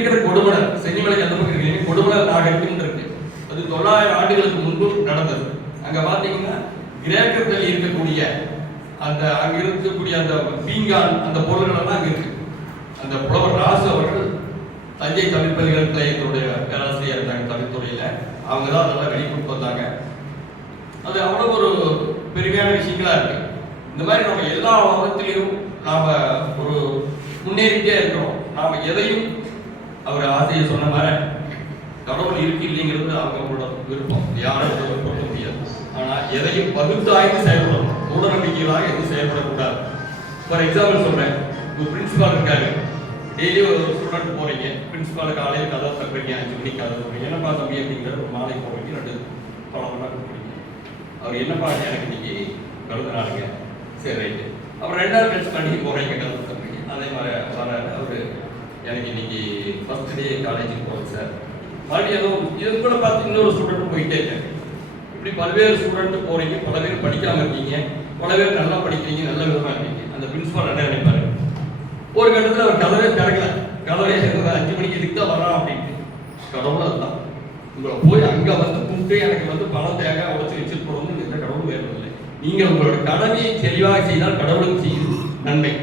இருக்கிற கொடுமலர் சென்னிமலைக்கு அந்த பக்கம் இருக்கிற கொடுமலர் நாகரிகம் இருக்கு. அது 900 ஆண்டுகளுக்கு முன்பு நடந்தது. அங்க பாத்தீங்கன்னா கிரேக்கத்தில் இருக்கக்கூடிய அந்த அங்க இருக்கக்கூடிய அந்த பீங்கான் அந்த பொருள்கள் எல்லாம் அங்க இருக்கு. அந்த புலவர் ராசு அவர்கள் தஞ்சை தமிழ் பல்கலைக்கழகத்துடைய பேராசிரியர் இருந்தாங்க தமிழ்துறையில. அவங்க தான் அதெல்லாம் வெளிக்கொண்டு வந்தாங்க. அது அவ்வளவு ஒரு பெருமையான விஷயங்களா இருக்கு. இந்த மாதிரி நம்ம எல்லா மதத்திலையும் நாம ஒரு முன்னேறிட்டே இருக்கிறோம். நாம எதையும் அவர் ஆசிரியர் சொன்ன மாதிரி கடவுள் இருக்கு இல்லைங்கிறது அவங்களோட விருப்பம், யாரும் பொருத்த முடியாது. ஆனா எதையும் பகுத்தாய்ந்து செயல்படணும். மூட நம்பிக்கைகளாக எதுவும் செயல்படக்கூடாது. ஃபார் எக்ஸாம்பிள் சொல்றேன், ஒரு பிரின்சிபால் இருக்காரு, டெய்லி ஒரு ஸ்டூடெண்ட் போறீங்க, பிரின்சிபால் காலையில் கதை தட்டுறீங்க, 5 மணிக்கு கதை போறீங்க, என்னப்பா தம்பி அப்படிங்கிற ஒரு மாலை போறீங்க, 2 பழமெல்லாம் கொடுக்குறீங்க. அவர் என்னப்பா எனக்கு இன்னைக்கு கழுத நாளுங்க, சரி ரைட்டு. அப்புறம் 2வது கழிச்சு பண்ணிக்கு போறீங்க, கதை தட்டுறீங்க. அதே மாதிரி வர அவரு எனக்கு இன்னைக்கு ஃபர்ஸ்ட் டே காலேஜுக்கு போகுது சார். மறுபடியும் ஏதோ இது கூட பார்த்து இன்னொரு ஸ்டூடெண்ட் போயிட்டே இருக்காங்க. இப்படி பல்வேறு ஸ்டூடெண்ட் போறீங்க, பல பேர் படிக்காம இருக்கீங்க, பல பேர் நல்லா படிக்கிறீங்க, நல்ல விதமா இருக்கீங்க. அந்த பிரின்சிபால் என்ன நினைப்பாரு, ஒரு கட்டத்தில் அவர் கதவே திறக்கல, கதவே 5 மணிக்கு இதுக்கு தான் வரான் அப்படின்ட்டு. கடவுள் அதுதான், உங்களை போய் அங்க வந்து கூப்பிட்டு எனக்கு வந்து பணம் தேங்காய் உடச்சி வச்சுட்டு போகணும்னு எந்த கடவுளும் வேறதில்லை. நீங்க உங்களோட கடமையை தெளிவாக செய்தால் கடவுளுக்கு செய்யுது நன்மை.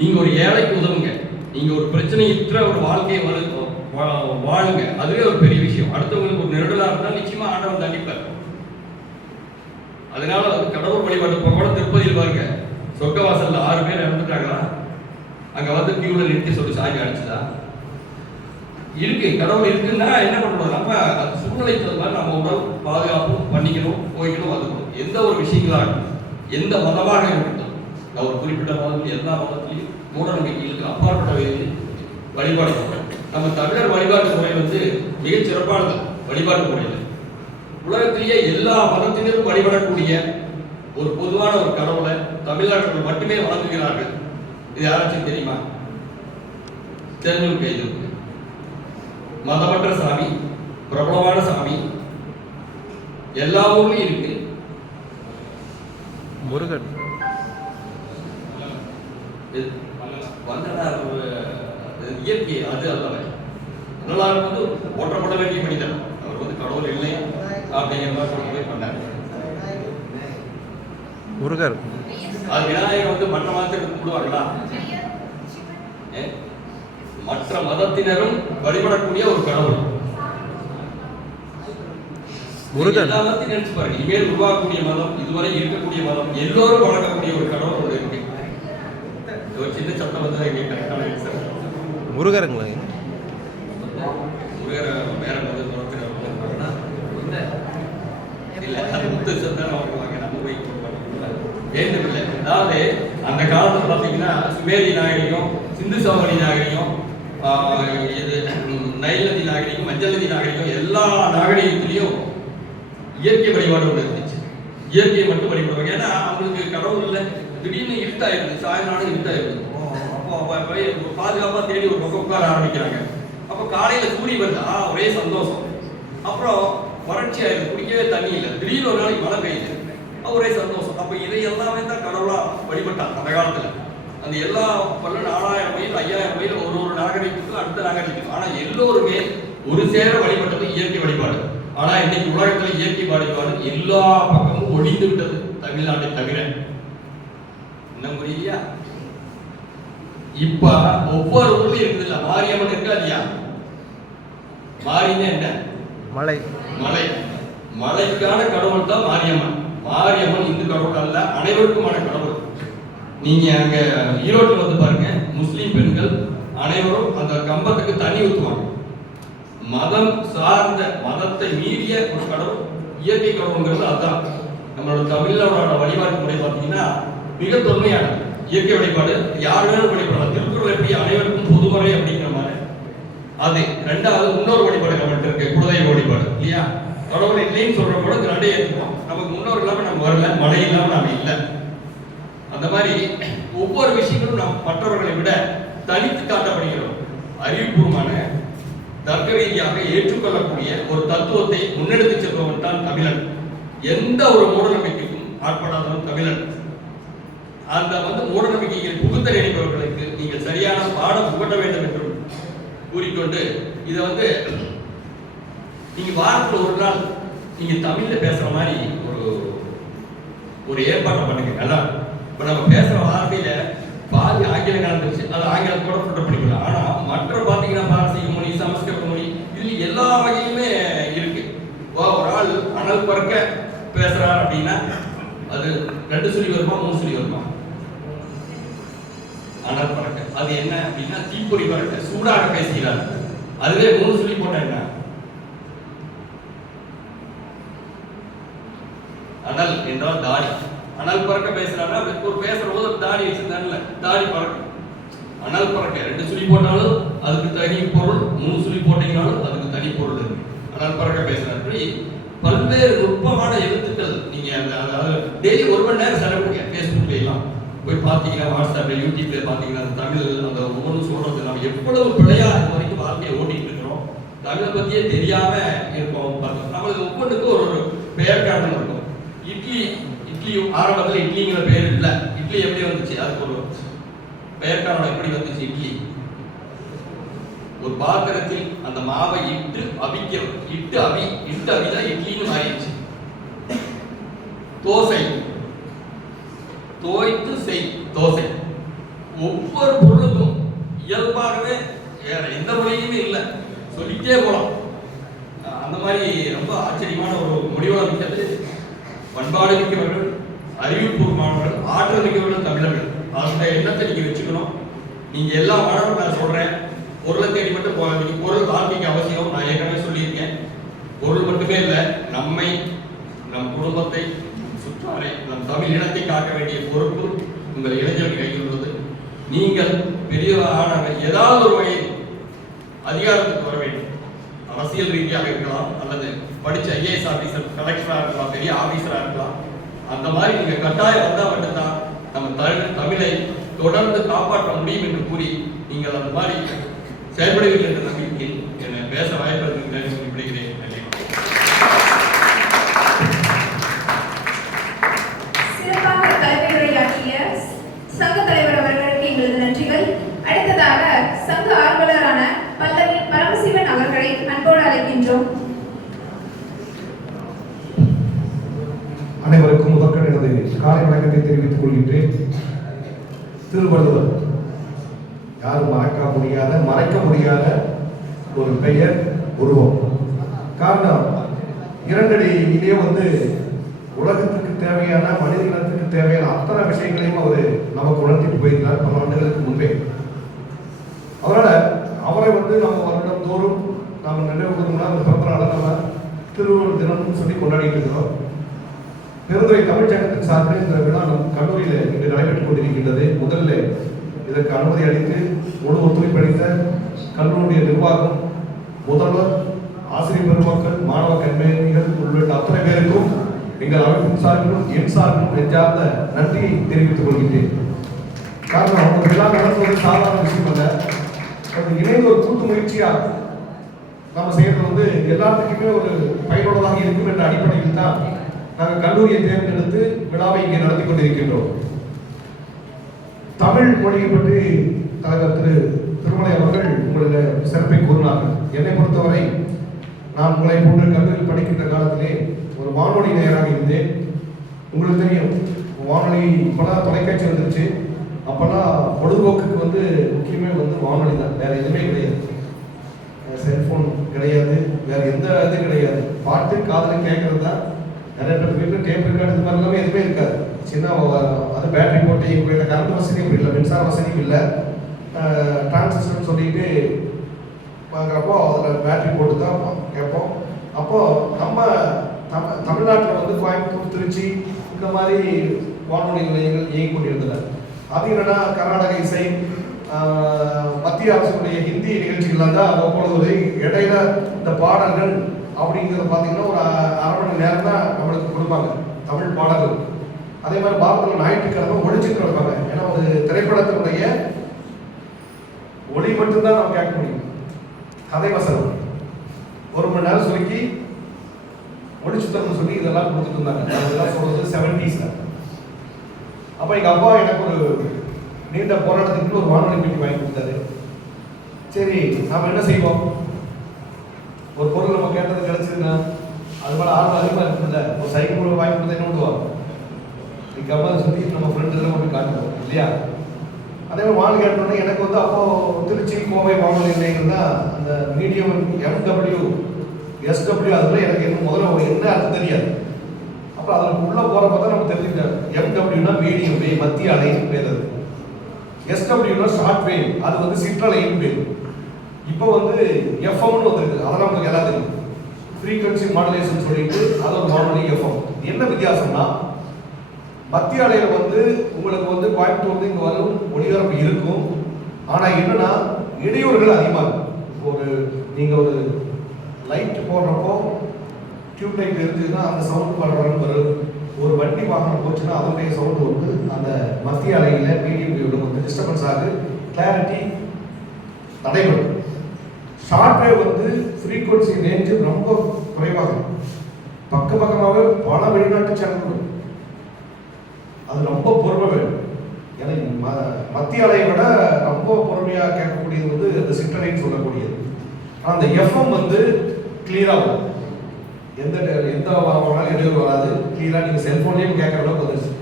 நீங்க ஒரு ஏழைக்கு உதவுங்க, நீங்க ஒரு பிரச்சனையற்ற ஒரு வாழ்க்கையை வாழுங்க, அதுவே ஒரு பெரிய விஷயம். அடுத்தவங்களுக்கு ஒரு நெருடலா இருந்தால் நிச்சயமா ஆண்டவன் தண்டிப்பார். அதனால வந்து கடவுள் வழிபாடு கூட திருப்பதியில் பாருங்க, சொர்க்க வாசல்ல 6 பேர் இறந்துட்டாங்களா, அங்க வந்து கியூல நிறுத்தி சொல்லி சாமி அடிச்சுதா இருக்கு. கடவுள் இருக்குன்னா என்ன பண்ணணும், நம்ம அது சூழ்நிலை தகுந்த மாதிரி நம்ம உடல் பாதுகாப்பும் பண்ணிக்கணும், போய்க்கணும், வந்துக்கணும். எந்த ஒரு விஷயங்களாக எந்த மதமாக இருக்கட்டும், ஒரு குறிப்பிட்ட மதம், எல்லா மதத்திலையும் மூட நம்பிக்கைகளுக்கு அப்பாற்பட்ட வகையில் வழிபாடு முறை. நம்ம தமிழர் வழிபாட்டு முறை வந்து மிகச் சிறப்பானது வழிபாட்டு முறையில். உலகத்திலேயே எல்லா மதத்தினரும் வழிபடக்கூடிய ஒரு பொதுவான ஒரு கடவுளை தமிழ்நாட்டில் மட்டுமே வழங்குகிறார்கள். இது யாராச்சும் தெரியுமா? தெரிஞ்சவங்க இது மதமற்ற சாமி, பிரபலமான சாமி, எல்லா ஊர்லயும் இருக்கு. முருகன் வந்தனார் இயற்கை அது அல்லவன். வள்ளலார் வந்து போற்றப்பட வேண்டிய மனிதன். அவர் வந்து கடவுள் இல்லை அப்படிங்கிற மாதிரி கொண்டு போய் பண்ணார். முருகர் அது விநாயகர் வந்து மற்ற மதத்திற்கு கும்பிடுவார்களா? மற்ற மதத்தினரும் வழிபடக்கூடிய ஒரு கடவுள் முருகன். எல்லா மதத்தையும் நினைச்சு பாருங்க, இனிமேல் உருவாக்கக்கூடிய மதம், இதுவரை இருக்கக்கூடிய மதம், எல்லோரும் வழங்கக்கூடிய ஒரு கடவுள் ஒன்று இருக்கு. ஒரு சின்ன சத்தம் வந்து எங்க கரெக்டான முருகருங்களா? முருகர் வேற மதத்தினர் இல்ல, அது முத்து சத்தம் வாங்குவாங்க, நம்ம போய் ஏந்திரல. அதாவது அந்த காலத்துல பாத்தீங்கன்னா சுமேரி நாகரிகம், சிந்து சமவெளி நாகரிகம், இது நைல் நதி நாகரிகம், மஞ்சள் நதி நாகரிகம், எல்லா நாகரிகத்திலையும் இயற்கை வழிபாடு ஒன்று இருந்துச்சு. இயற்கையை மட்டும் வழிபடுவாங்க. ஏன்னா அவங்களுக்கு கடவுள் இல்லை, திடீர்னு இருட்டாயிருது, சாயங்காலம் இருட்டாயிருது. அப்போ பாதுகாப்பா தேடி ஒரு பக்கம் உட்கார ஆரம்பிக்கிறாங்க. அப்போ காலையில சூரிய வருது, ஒரே சந்தோஷம். அப்புறம் வறட்சி ஆயிடுது, குடிக்கவே தண்ணி இல்லை. திடீர்னு ஒரு நாளைக்கு மழை பெய்யுது, ஒரே சந்தோஷம். அப்ப இதை எல்லாமே தான் கடவுளா வழிபட்டாங்க அந்த காலத்துல. அந்த எல்லா 4000 மைல் 5000 மைல் ஒரு நாகரிகத்துக்கும் அடுத்த நாகரிகம். ஆனா எல்லோருமே ஒரு சேர வழிபட்டது இயற்கை வழிபாடு. ஆனா இன்னைக்கு உலகத்துல இயற்கை வழிபாடு எல்லா பக்கமும் ஒழிந்து விட்டது, தமிழ்நாட்டை தவிர. இன்னும் புரியலையா? இப்ப ஒவ்வொரு ஊர்லயும் இருக்குது இல்ல, மாரியம்மன் இருக்கா இல்லையா? மாரின்னா என்ன? மலை. மலை. மலைக்கான கடவுள் தான் மாரியம்மன். மாரியம்மன் இந்து கடவுள் அல்ல, அனைவருக்குமான கடவுள். நீங்க அங்க ஈரோட்டில் வந்து பாருங்க, முஸ்லீம் பெண்கள் அனைவரும் அந்த கம்பத்துக்கு தண்ணி ஊற்றுவாங்க. மதம் சார்ந்த, மதத்தை மீறிய ஒரு கடவுள் இயற்கை கடவுள்ங்கிறது அதுதான். நம்மளோட தமிழோட வழிபாட்டு முறை பார்த்தீங்கன்னா மிக தொன்மையானது. இயற்கை வழிபாடு யார் வேணும் வழிபடலாம். திருக்குறள் எப்படி அனைவருக்கும் பொதுமுறை அப்படிங்கிற மாதிரி அது. 2வது இன்னொரு வழிபாடு நம்மகிட்ட இருக்கு, குலதெய்வ வழிபாடு இல்லையா? கடவுள் இல்லைன்னு சொல்ற கூட இந்த 2 ஏற்றுப்போம். நமக்கு முன்னோர் இல்லாம நம்ம வரல, மழை இல்லாம நாம இல்லை. அந்த மாதிரி ஒவ்வொரு விஷயங்களும் நாம் மற்றவர்களை விட தனித்து காட்டப்படுகிறோம். அறிவுபூர்வமான தர்க்க ரீதியாக ஏற்றுக்கொள்ளக்கூடிய ஒரு தத்துவத்தை முன்னெடுத்து செல்பவன் தான் தமிழன். எந்த ஒரு மூட நம்பிக்கைக்கும் ஆட்படாதவன் தமிழன். அந்த மூட நம்பிக்கைகள் புகுத்த நினைப்பவர்களுக்கு நீங்கள் சரியான பாடம் புகட்ட வேண்டும் என்றும் கூறிக்கொண்டு இதை வந்து நீங்க வாரத்தில் ஒரு நாள் நீங்க தமிழ்ல பேசுற மாதிரி ஒரு ஏற்பாட்டை பண்ணுங்க. அதான் இப்போ நம்ம பேசுற வார்த்தையில பாதி ஆங்கிலம் கலந்துருச்சு, அது ஆங்கிலத்தோட ஃபில்டர் பண்ணிக்கலாம். ஆனா மற்ற பார்த்தீங்கன்னா பாரசீக மொழி, சமஸ்கிருத மொழி, இதுல எல்லா வகையுமே இருக்கு. ஒரு ஆள் அனல் பறக்க பேசுறாரு அப்படின்னா அது 2 சொல்லி வருமா 3 சொல்லி வருமா? அனல் பறக்க அது என்ன அப்படின்னா தீப்பொறி பறக்க, சூடாக பேசுகிறார். அதுவே 3 சொல்லி போட்டா என்ன? அனல் என்றால் தாடி. அனல் பறக்க பேசுறாங்கன்னா ஒரு பேசுற போது தாடி வச்சிருந்தாங்கல்ல, தாடி பறக்கும். அனல் பறக்க 2 சொல்லி போட்டாலும் அதுக்கு தனி பொருள், 3 சொல்லி போட்டீங்கனாலும் அதுக்கு தனி பொருள் இருக்கு. அனல் பறக்க பேசுறாரு. பல்வேறு நுட்பமான எழுத்துக்கள் நீங்க அதாவது டெய்லி 1 மணி நேரம் செலவிடுங்க. ஃபேஸ்புக்ல எல்லாம் போய் பார்த்தீங்கன்னா, வாட்ஸ்அப்ல, யூடியூப்ல பார்த்தீங்கன்னா அந்த தமிழ் அந்த ஒவ்வொன்றும் சொல்றது நம்ம எவ்வளவு பிழையா இது வரைக்கும் வாழ்க்கையை ஓட்டிட்டு இருக்கிறோம், தமிழை பத்தியே தெரியாம இருக்கோம். நம்மளுக்கு ஒவ்வொன்றுக்கும் ஒரு பெயர் காரணம் இருக்கும். இட்லி ஆரம்பத்தில் இட்லிங்கிற பேர் இல்லை. இட்லி எப்படி வந்துச்சு? அதுக்கு ஒரு பெயர் காரணம் எப்படி வந்துச்சு? இட்லி ஒரு பாத்திரத்தில் அந்த மாவை இட்டு அவிக்கிறது. இட்டு அவிதான் இட்லின்னு மாறிடுச்சு. தோசை, தோய்த்து செய் தோசை. ஒவ்வொரு பொருளுக்கும் இயல்பாகவே வேற எந்த மொழியுமே இல்லை, சொல்லிட்டே போலாம். அந்த மாதிரி ரொம்ப ஆச்சரியமான ஒரு முடிவாக இருக்கிறது. பண்பாடு மிக்கவர்கள், அறிவுபூர்வமானவர்கள், ஆற்றல் மிக்கவர்கள் தமிழர்கள். அந்த எண்ணத்தை நீங்க வச்சுக்கணும். நீங்க எல்லா மாணவர்களும் நான் சொல்றேன், பொருளை தேடி மட்டும் போகாதீங்க. பொருள் வாழ்க்கைக்கு அவசியம். நான் ஏற்கனவே சொல்லியிருக்கேன். பொருள் மட்டுமே இல்லை, நம்மை, நம் குடும்பத்தை, சுற்றாரை, நம் தமிழ் இனத்தை காக்க வேண்டிய பொறுப்பு உங்கள் இளைஞர்கள் கையில் உள்ளது. நீங்கள் பெரிய ஏதாவது ஒரு வகையில் அதிகாரத்துக்கு வர வேண்டும். அரசியல் ரீதியாக இருக்கலாம், அல்லது படிச்ச ஐஏஎஸ் ஆபீசர், கலெக்டரா இருக்கலாம், பெரிய ஆபீசரா இருக்கலாம். அந்த மாதிரி நீங்க கட்டாயம் வந்தா மட்டும்தான் நம்ம தமிழை தொடர்ந்து காப்பாற்ற முடியும் என்று கூறி நீங்கள் அந்த மாதிரி செயல்படுவீர்கள் என்ற நம்பிக்கையில் என்னை பேச வாய்ப்பு விடுகிறேன். சிறப்பாக தலைமையுரையாற்றிய சங்க தலைவர் அவர்களுக்கு எங்களது நன்றிகள். அடுத்ததாக சங்க ஆர்வலரான பல்லவி பரமசிவன் அவர்களை அன்போடு அழைக்கின்றோம். அனைவருக்கும் முதற்கண் எனது காலை வணக்கத்தை தெரிவித்துக் கொள்கின்றேன். திருவள்ளுவர் யாரும் மறைக்க முடியாத ஒரு பெயர், உருவம். காரணம், 2 அடியிலே உலகத்துக்கு தேவையான, மனித இனத்துக்கு தேவையான அத்தனை விஷயங்களையும் அவர் நமக்கு உணர்த்திட்டு போயிருக்கிறார் பல ஆண்டுகளுக்கு முன்பே. அதனால அவரை நம்ம வருடம் தோறும் நாம் நினைவு கூறணும்னா அந்த பிறந்த நாளை நம்ம திருவள்ளுவர் தினம்னு சொல்லி கொண்டாடிட்டு இருக்கிறோம். பெருந்துறை தமிழ்ச்சங்கத்தின் சார்பில் இந்த விழா நம் கல்லூரியில் இன்று நடைபெற்றுக் கொண்டிருக்கின்றது. முதலில் இதற்கு அனுமதி அளித்து முழு ஒத்துழைப்பு அளித்த கல்லூரியுடைய நிர்வாகம், முதல்வர், ஆசிரியர் பெருமக்கள், மாணவ கண்மணிகள் உள்ளிட்ட அத்தனை பேருக்கும் எங்கள் அமைப்பின் சார்பிலும் என் சார்பிலும் நெஞ்சார்ந்த நன்றியை தெரிவித்துக் கொள்கின்றேன். காரணம், ஒரு விழா நடத்துவது சாதாரண விஷயம் அல்ல. அது இணைந்து ஒரு கூட்டு முயற்சியாக நம்ம செய்யறது எல்லாத்துக்குமே ஒரு பயனுள்ளதாக இருக்கும் என்ற அடிப்படையில் தான் நாங்கள் கல்லூரியை தேர்ந்தெடுத்து விழாவை இங்கே நடத்தி கொண்டிருக்கின்றோம். தமிழ் மொழியை பற்றி தலைவர் திரு திருமலை அவர்கள் உங்களுடைய சிறப்பை கூறினார்கள். என்னை பொறுத்தவரை நான் உங்களை போன்ற கல்லூரியில் படிக்கின்ற காலத்திலே ஒரு வானொலி நேயராக இருந்தேன். உங்களுக்கு தெரியும், வானொலி இப்போலாம் தொலைக்காட்சி வந்துருச்சு. அப்போல்லாம் பொழுதுபோக்குக்கு முக்கியமே வானொலி தான், வேற எதுவுமே கிடையாது. செல்போன் கிடையாது, வேற எந்த இது கிடையாது. பாட்டு காதில் கேட்கறது தான். நிறைய பேர் வீட்டில் டேப் ரெக்கார்டு இது மாதிரி எல்லாமே எதுவுமே இருக்காது. சின்ன அது பேட்டரி போட்டு இப்போ கரண்ட் வசதியும் இல்லை, மின்சார வசதியும் இல்லை. டிரான்சிஸ்டர்னு சொல்லிட்டு பார்க்குறப்போ அதில் பேட்டரி போட்டு தான் கேட்போம். அப்போது நம்ம தமிழ்நாட்டில் கோயம்புத்தூர், திருச்சி இந்த மாதிரி வானொலி நிலையங்கள் இயங்கி கொண்டிருந்தன. அது என்னன்னா கர்நாடக இசை, மத்திய அரசுடைய ஹிந்தி நிகழ்ச்சிகள் தான் அப்பொழுது இடையில இந்த பாடல்கள் அப்படிங்கிறத பார்த்தீங்கன்னா ஒரு 1/2 மணி நேரம் தான் நம்மளுக்கு கொடுப்பாங்க தமிழ் பாடல்கள். அதே மாதிரி பாரதத்தில் ஞாயிற்றுக்கிழமை ஒளிச்சிட்டு வைப்பாங்க. ஏன்னா ஒரு திரைப்படத்தினுடைய ஒளி மட்டும்தான் நம்ம கேட்க முடியும். கதை வசனம் 1 மணி நேரம் சுருக்கி ஒளிச்சுத்தரம்னு சொல்லி இதெல்லாம் கொடுத்துட்டு இருந்தாங்க. அதெல்லாம் சொல்றது 70s. அப்போ எங்கள் அப்பா எனக்கு ஒரு நீண்ட போராட்டத்துக்கு ஒரு வானொலி பெட்டி வாங்கி கொடுத்தாரு. சரி நாம என்ன செய்வோம்? ஒரு பொருள் நம்ம கேட்டது கிடைச்சதுன்னா அது மேலே ஆர்வம் அதிகமாக இருக்குல்ல. ஒரு சைக்கிள் வாங்கி கொடுத்தா என்ன பண்ணுவோம்? கம்மல் சுற்றி நம்ம ஃப்ரெண்டு நம்ம போய் காட்டுவோம் இல்லையா? அதே மாதிரி வாங்கி கேட்டோன்னா எனக்கு வந்து அப்போ திருச்சி கோவை வானொலி நிலையங்கள்னா அந்த மீடியம் MW SW அதுல எனக்கு என்ன முதல்ல என்ன அர்த்தம் தெரியாது. அப்புறம் அதில் உள்ளே போகிறப்ப தான் நம்ம தெரிஞ்சுக்கிட்டோம். MWனா மீடியம் வேவ் மத்திய அலைன்னு பேர், அது SWனா ஷார்ட் வேவ் அது வந்து சிற்றலைன்னு பேர். இப்போ வந்து FMனு வந்துருக்கு, அதெல்லாம் உங்களுக்கு எல்லாம் தெரியும். ஃப்ரீக்வன்சி மாடுலேஷன் சொல்லிட்டு அது ஒரு வானொலி FM. என்ன வித்தியாசம்னா மத்திய அலையில் வந்து உங்களுக்கு வந்து கோயம்புத்தூர் இங்கே வரும் ஒளிபரப்பு இருக்கும். ஆனால் என்னன்னா இடையூறுகள் அதிகமாக இருக்கும். ஒரு நீங்கள் ஒரு லைட் போடுறப்போ டியூப் லைட் இருந்துச்சுன்னா அந்த சவுண்ட் படுறன்னு வரும். ஒரு வண்டி வாகனம் போச்சுன்னா அதனுடைய சவுண்டு வந்து அந்த மத்திய அலையில் மீடியம் வேவ்ல வந்து டிஸ்டர்பன்ஸ் ஆகுது, கிளாரிட்டி தடைபடும். ஷார்ட் வேவ் வந்து ஃப்ரீக்வன்சி ரேஞ்சு ரொம்ப குறைவாக பக்கமாகவே பல வெளிநாட்டு சேனல்கள். அது ரொம்ப பொறுமை வேணும். ஏன்னா மத்திய அலையை விட ரொம்ப பொறுமையாக கேட்கக்கூடியது வந்து அந்த சிற்றலைன்னு சொல்லக்கூடியது. ஆனால் அந்த FM வந்து கிளியராக வரும், எந்த வேணாலும் இடையூறு வராது, கிளியராக நீங்கள் செல்ஃபோன்லேயும் கேட்குற அளவுக்கு வந்துருச்சு.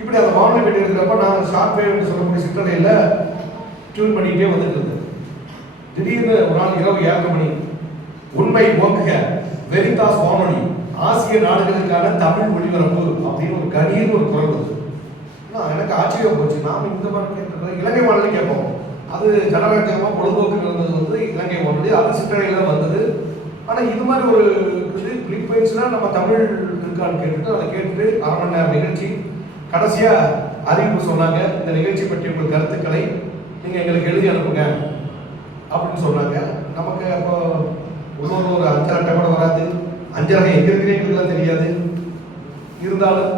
இப்படி அந்த வானொலி பெட்டி இருக்கிறப்ப நான் ஷார்ட் வேவ்னு சொல்லக்கூடிய சிற்றலையில் டியூன் பண்ணிக்கிட்டே வந்துட்டு இருந்தேன். திடீர்னு ஒரு நாள் இரவு 7:30 மணி, உண்மை ஓங்குக வெரிதாஸ் வானொலி ஆசிய நாடுகளுக்கான தமிழ் ஒளிபரப்பு அப்படின்னு ஒரு கணின்னு ஒரு குரல் வந்து எனக்கு ஆச்சரியம் போச்சு. நாம் இந்த மாதிரி இலங்கை வானொலி கேட்போம், அது ஜனராஜ்யமாக பொழுதுபோக்கு இருந்தது வந்து இலங்கை வானொலி, அது சிற்றலையில் வந்தது. ஆனால் இது மாதிரி ஒரு இது ஃப்ரீக்வன்சிலாம் நம்ம தமிழ் இருக்கான்னு கேட்டுட்டு அதை கேட்டுட்டு 1/2 மணி நேரம் நிகழ்ச்சி கடைசியாக அறிவிப்பு சொன்னாங்க. இந்த நிகழ்ச்சி பற்றி உங்கள் கருத்துக்களை நீங்கள் எங்களுக்கு எழுதி அனுப்புங்க அப்படின்னு சொன்னாங்க. நமக்கு அப்போ உள்ளூர் ஒரு அஞ்சல் அட்டை கூட வராது, அஞ்சலகை எங்கே இருக்கிறீங்களுக்குலாம் தெரியாது. இருந்தாலும்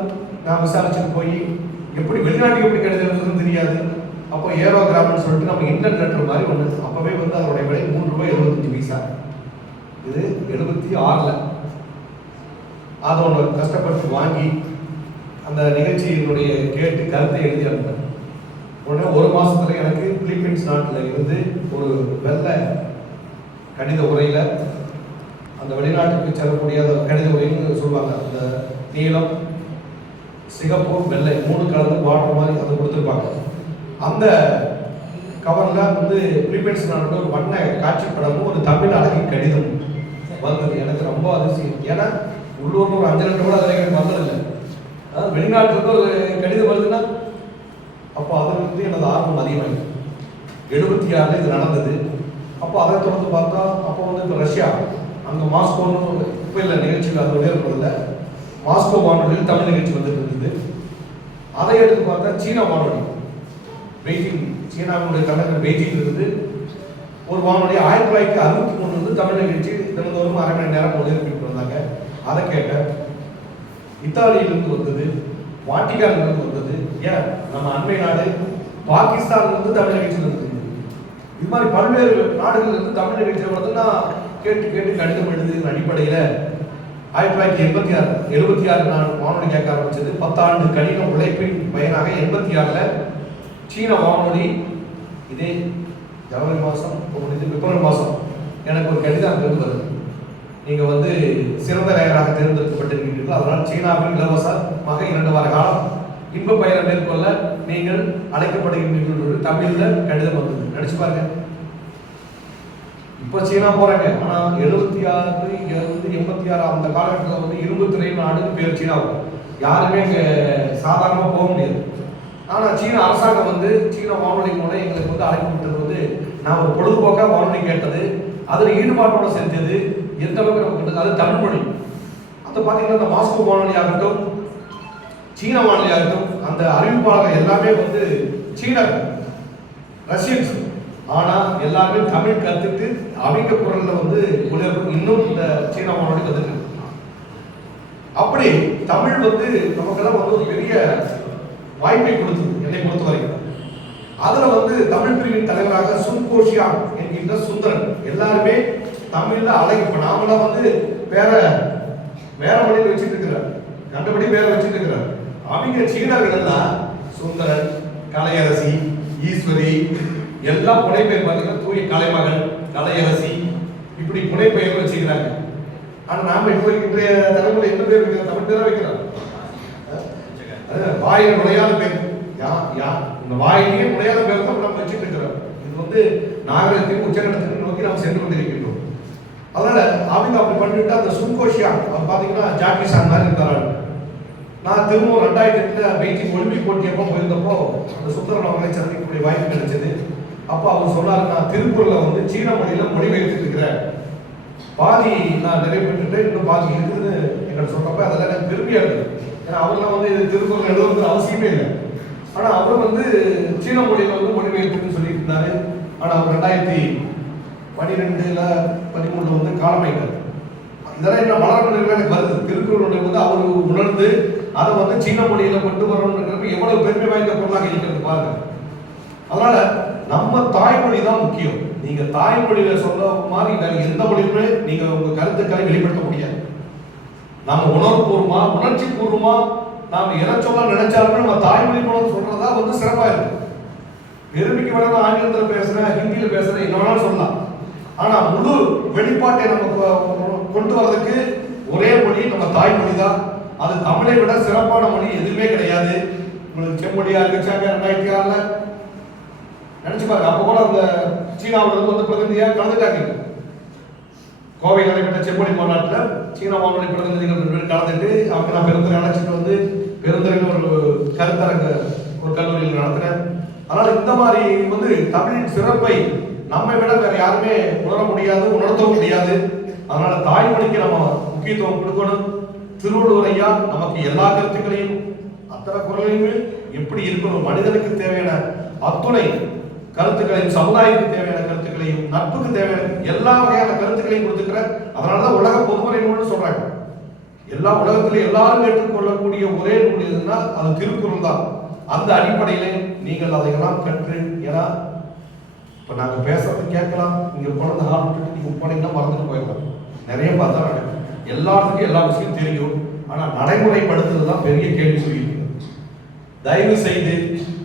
நான் விசாரிச்சுட்டு போய் எப்படி வெளிநாட்டுக்கு எப்படி கடிதம் தெரியாது. அப்போ ஏரோகிராம்னு சொல்லிட்டு நம்ம இன்டர்நெட் லெட்டர் மாதிரி ஒன்று, அப்போவே வந்து அதனுடைய விலை ₹3.75. இது 76. அதை ஒன்று கஷ்டப்பட்டு வாங்கி அந்த நிகழ்ச்சியினுடைய கேட்டு கருத்தை எழுதி அனுப்பேன். உடனே 1 மாதத்துல எனக்கு பிலிப்பைன்ஸ் நாட்டில் இருந்து ஒரு வெள்ளை கடித உரையில், அந்த வெளிநாட்டுக்கு செல்லக்கூடிய கடித உரைன்னு சொல்லுவாங்க, அந்த நீளம் சிகப்பு வெள்ளை 3 கலந்து பார்டர் மாதிரி அதை கொடுத்துருப்பாங்க. அந்த கவரில் வந்து பிலிப்பைன்ஸ் நாட்டோட ஒரு வண்ண காட்சி படமும் ஒரு தமிழ் அழகி கடிதம் வந்தது. எனக்கு ரொம்ப அதிர்ச்சியம். ஏன்னா உள்ளூர்ல ஒரு 5 லட்சம் கூட அதில் எனக்கு வந்ததில்லை. அதாவது வெளிநாட்டிலிருந்து ஒரு கடிதம் வருதுன்னா அப்போ அதிலிருந்து எனது ஆர்வம் அதிகமாகிடுது. 76 இது நடந்தது. அப்போ அதை தொடர்ந்து பார்த்தா அப்போ வந்து இப்போ ரஷ்யா அங்கே மாஸ்கோன்னு இப்போ இல்லை நிகழ்ச்சிகள் அதோடய இருக்கிறதில்ல, மாஸ்கோ வானொலியில் தமிழ் நிகழ்ச்சி வந்துட்டு இருந்தது. அதை எடுத்து பார்த்தா சீனா வானொலி பெய்ஜிங், சீனாவுடைய தலைநகர் பெய்ஜிங் இருந்து ஒரு வானொலி 1963 வந்து தமிழ் நிகழ்ச்சி தினந்தோறும் 1/2 மணி நேரம் ஒளிபரப்பிட்டு வந்தாங்க. அதை கேட்டேன். இத்தாலியிலிருந்து வந்தது, வாட்டிகானிலிருந்து வந்தது, ஏன் நம்ம அண்மை நாடு பாகிஸ்தான்லேருந்து தமிழ் நிகழ்ச்சி வந்தது. இது மாதிரி பல்வேறு நாடுகளிலிருந்து தமிழ் நிகழ்ச்சி வந்து நான் கேட்டு கடிதம் எழுதுகிற அடிப்படையில் 1976 நான் வானொலி கேட்க ஆரம்பிச்சது. 10 ஆண்டு கடின உழைப்பின் பயனாக 86 சீன வானொலி இதே ஜனவரி மாதம் பிப்ரவரி மாதம் எனக்கு ஒரு கடிதம் அங்கிருந்து வருது. நீங்கள் வந்து சிறந்த நேயராக தேர்ந்தெடுக்கப்பட்டிருக்கிறீர்கள், அதனால் சீனாவில் இலவசமாக 2 வார காலம் இன்ப பயணம் மேற்கொள்ள நீங்கள் அழைக்கப்படுகின்றீர்கள் தமிழில் கடிதம் வந்தது. நினைச்சு பாருங்க. இப்போ சீனா போறாங்க, ஆனால் 76 86 அந்த காலகட்டத்தில் வந்து இரும்பு திரை நாடுன்னு பேர் சீனாவுக்கு. யாருமே இங்கே சாதாரணமாக போக முடியாது. ஆனால் சீன அரசாங்கம் வந்து சீன வானொலி மூலம் எங்களுக்கு வந்து அழைப்பு விட்டது வந்து நான் ஒரு பொழுதுபோக்காக வானொலி கேட்டது, அதில் ஈடுபாட்டோட செஞ்சது எந்த அளவுக்கு நமக்கு கிட்டது. அது தமிழ் மொழி. அந்த பார்த்தீங்கன்னா இந்த மாஸ்கோ வானொலி ஆகட்டும், சீன வானொலி ஆகட்டும், அந்த அறிவிப்பாளர்கள் எல்லாமே வந்து சீனர், ரஷ்யன்ஸ். ஆனால் எல்லாருமே தமிழ் கற்றுட்டு அவங்க குரலில் வந்து ஒளிபரப்பு இன்னும் இந்த சீன வானொலி வந்துட்டு. அப்படி தமிழ் வந்து நமக்கெல்லாம் வந்து ஒரு பெரிய வாய்ப்பை கொடுத்தது என்னை பொறுத்த வரைக்கும். அதில் வந்து தமிழ் பிரிவின் தலைவராக சுன்கோஷியான் என்கின்ற சுந்தரன் எல்லாருமே தமிழில் அழகி. இப்போ நாமெல்லாம் வந்து வேற மொழியில் வச்சுட்டு இருக்கிறார், கண்டபடி வேற வச்சுட்டு இருக்கிறார். அவங்க சீனர்கள் எல்லாம் சுந்தரன், கலையரசி, ஈஸ்வரி எல்லாம் புனைப்பெயர் பார்த்தீங்கன்னா தூய கலைமகள், கலையரசி, இப்படி புனைப்பெயர் வச்சுக்கிறாங்க. ஆனா நாம இப்போ இன்றைய தலைமுறை என்ன பேர் வைக்கிறோம்? தமிழ் பேரா வைக்கிறோம். வாயில நுழையாத பேர், இந்த வாயிலேயே நுழையாத பேர் தான் நம்ம வச்சுட்டு இருக்கிறோம். இது நாகரிகத்தின் உச்சகட்டத்திற்கு நோக்கி நாம் சென்று கொண்டிருக்கின்றோம். அதனால அவங்க அப்படி பண்ணிட்டு அந்த சுங்கோஷியா அவர் பார்த்தீங்கன்னா ஜாக்கி சான் மாதிரி இருந்தாரு. நான் திரும்ப 2008 பெய்ஜிங் ஒலிம்பிக் போட்டியப்போ போயிருந்தப்போ அந்த சுந்தரன் அவர்களை சந்திக்கக்கூடிய வாய்ப்பு கிடைச்சது. அப்போ அவர் சொன்னார், நான் திருக்குறளை சீன மொழியில மொழிபெயர்த்துட்டு இருக்கிறேன், பாதி நான் நிறைவேற்றிட்டு இன்னும் பாதி இருக்குதுன்னு எங்களை சொல்றப்ப அதெல்லாம் எனக்கு பெருமையா இருக்கு. ஏன்னா அவர்லாம் இது திருக்குறள் எழுதுறது அவசியமே இல்லை. ஆனா அவர் சீன மொழியில மொழிபெயர்ப்புன்னு சொல்லிட்டு இருந்தாரு. ஆனா அவர் 2012 13 காலமாயிட்டார். இதெல்லாம் என்ன வளரணும் எனக்கு வருது. திருக்குறளுடைய அவர் உணர்ந்து அதை சீன மொழியில கொண்டு வரணுங்கிறப்ப எவ்வளவு பெருமை வாய்ந்த பொருளாக இருக்கிறது பாருங்க. அதனால நம்ம தாய்மொழி தான் முக்கியம். நீங்க தாய்மொழியில சொல்ற மாதிரி வேற எந்த மொழியுமே நீங்க உங்க கருத்துக்களை வெளிப்படுத்த முடியாது. நாம உணர்வுபூர்வமா உணர்ச்சி பூர்வமா நாம எதை சொல்ல நினைச்சாலுமே நம்ம தாய்மொழி மூலம் சொல்றதா சிறப்பா இருக்கு. பெருமைக்கு வேணா ஆங்கிலத்தில் பேசுறேன், ஹிந்தியில பேசுறேன், என்ன வேணாலும் சொல்லலாம். ஆனா முழு வெளிப்பாட்டை நம்ம கொண்டு வர்றதுக்கு ஒரே மொழி நம்ம தாய்மொழி தான். அது தமிழை விட சிறப்பான மொழி எதுவுமே கிடையாது. உங்களுக்கு செம்மொழியா இருந்துச்சாங்க 2006 நினைச்சு பாருங்க. அப்ப கூட அந்த சீனாவிலிருந்து பிரதிநிதியா கலந்துட்டாங்க. கோவையில் நடைபெற்ற செம்மொழி மாநாட்டில் சீனா வானொலி பிரதிநிதிகள் கலந்துட்டு அவங்க நான் பெருந்துறை அழைச்சிட்டு பெருந்துறையில் ஒரு கருத்தரங்க ஒரு கல்லூரியில் நடத்துறேன். அதனால இந்த மாதிரி தமிழின் சிறப்பை நம்மை விட வேற யாருமே உணர முடியாது, உணர்த்தவும் முடியாது. அதனால தாய்மொழிக்கு நம்ம முக்கியத்துவம் கொடுக்கணும். திருவள்ளுவர் ஐயா நமக்கு எல்லா கருத்துக்களையும் அத்தனை குரலையுமே எப்படி இருக்கணும், மனிதனுக்கு தேவையான அத்துணை கருத்துக்களையும், சமுதாயத்துக்கு தேவையான கருத்துக்களையும், நட்புக்கு தேவையான எல்லா வகையான கருத்துக்களையும் கொடுத்துக்கிற. அதனாலதான் உலக பொதுமறை நூல்னு சொல்றாங்க. எல்லா உலகத்திலும் எல்லாரும் ஏற்றுக்கொள்ளக்கூடிய ஒரே நூல் எதுன்னா அது திருக்குறள் தான். அந்த அடிப்படையில நீங்கள் அதையெல்லாம் கற்று, ஏன்னா இப்ப நாங்க பேசுறது கேட்கலாம், இங்க குழந்தை ஹால் விட்டுட்டு நீங்க போனீங்கன்னா மறந்துட்டு போயிடலாம். நிறைய பார்த்தா நடக்கும். எல்லாத்துக்கும் எல்லா விஷயம் தெரியும். ஆனா நடைமுறைப்படுத்துறது தான் பெரிய கேள்விக்குறி. தயவு செய்து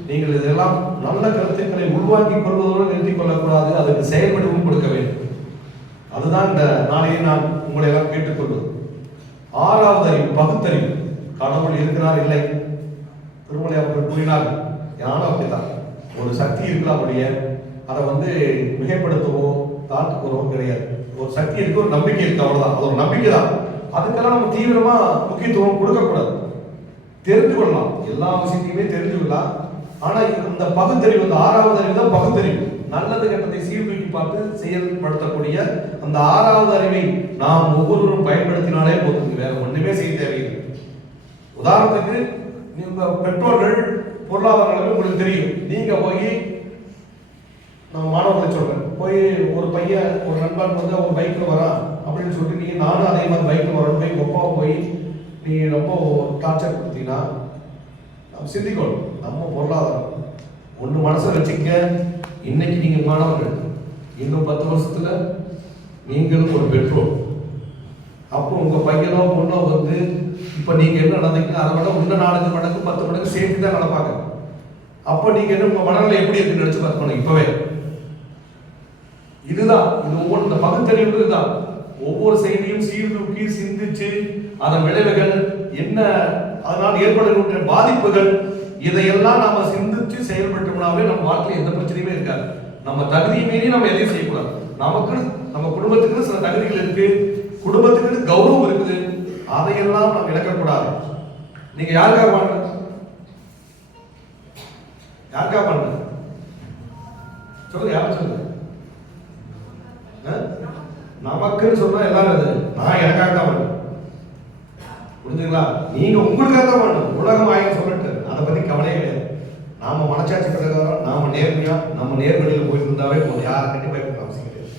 நீங்கள் இதெல்லாம் நல்ல கருத்துக்களை உருவாக்கிக் கொள்வதோடு நிறுத்திக் கொள்ளக்கூடாது, அதுக்கு செயல்படுவும் கொடுக்க வேண்டும். அதுதான் இந்த நாளையே நான் உங்களை எல்லாம் கேட்டுக்கொள்வது. 6வது அறிவு, பகுத்தறிவு. கடவுள் இருக்கிறார் இல்லை, திருமலை அவர்கள் கூறினார். யாரும் அப்படித்தான் ஒரு சக்தி இருக்கலாம், அப்படியே அதை மிகைப்படுத்தவோ தாழ்த்துக்கிறவோ கிடையாது. ஒரு சக்தி இருக்கு, ஒரு நம்பிக்கை இருக்கு, அவ்வளவுதான். அது ஒரு நம்பிக்கை தான். அதுக்கெல்லாம் நம்ம தீவிரமா முக்கியத்துவம் கொடுக்கக்கூடாது. தெரிந்து கொள்ளலாம், எல்லா விஷயத்தையுமே தெரிஞ்சுக்கலாம். ஆனா இந்த பகுத்தறிவு, அந்த 6வது அறிவு தான் பகுத்தறிவு. நல்லது கெட்டதை சீர்தூக்கி பார்த்து செயல்படுத்தக்கூடிய அந்த 6வது அறிவை நாம் ஒவ்வொருவரும் பயன்படுத்தினாலே போதும், வேற ஒண்ணுமே செய்ய தேவையில்லை. உதாரணத்துக்கு நீங்க பெற்றோர்கள் பொருளாதார நிலைமை உங்களுக்கு தெரியும். நீங்க போய், நம்ம மாணவர்களை சொல்றேன், போய் ஒரு பையன் ஒரு நண்பன் ஒரு பைக்ல வரான் அப்படின்னு சொல்லிட்டு நீங்க நானும் அதே மாதிரி பைக்ல வரணும் போய் ஒப்பாவை போய் நீ ரொம்ப டார்ச்சர் கொடுத்தீங்கன்னா நம்ம சிந்திக்கணும். நம்ம பொருளாதாரம் ஒன்று மனசை வச்சுக்க. இன்னைக்கு நீங்க மாணவர்கள், இன்னும் 10 வருஷத்துல நீங்களும் ஒரு பெற்றோர். அப்போ உங்க பையனோ பொண்ணோ இப்ப நீங்க என்ன நடந்தீங்கன்னா அதை விட இன்னும் 4 மடங்கு 10 மடங்கு சேர்த்து தான் நடப்பாங்க. அப்போ நீங்க என்ன உங்க மனநிலை எப்படி இருக்குன்னு நினைச்சு பார்க்கணும் இப்பவே. இதுதான் இது ஒவ்வொரு இந்த பகுத்தறிவு தான். ஒவ்வொரு செய்தியும் சீர்தூக்கி சிந்திச்சு அதன் விளைவுகள் என்ன, அதனால் ஏற்படக்கூடிய பாதிப்புகள், இதையெல்லாம் நாம சிந்திச்சு செயல்பட்டோம்னாவே நம்ம வாழ்க்கையில் எந்த பிரச்சனையுமே இருக்காது. நம்ம தகுதியை மீறி நம்ம எதையும் செய்யக்கூடாது. நமக்கு நம்ம குடும்பத்துக்கு சில தகுதிகள் இருக்கு, குடும்பத்துக்கு கௌரவம் இருக்குது, அதையெல்லாம் நம்ம இழக்கக்கூடாது. நீங்க யாருக்காக வாங்க, யாருக்காக பண்ணுங்க சொல்லுங்க, யாரும் சொல்லுங்க. நமக்குன்னு சொன்னா எல்லாரும் நான் எனக்காக தான் பண்ணுவேன், புரிஞ்சுங்களா? நீங்க உங்களுக்காக தான் பண்ணணும். உலகம் ஆயிரம் சொல்லிட்டு அதை பத்தி கவலையே கிடையாது. நாம மனசாட்சி பிரகாரம் நாம நேர்மையா நம்ம நேர்வழியில போயிட்டு இருந்தாவே போதும், யாரும் கண்டிப்பா பயப்பட அவசியம் கிடையாது.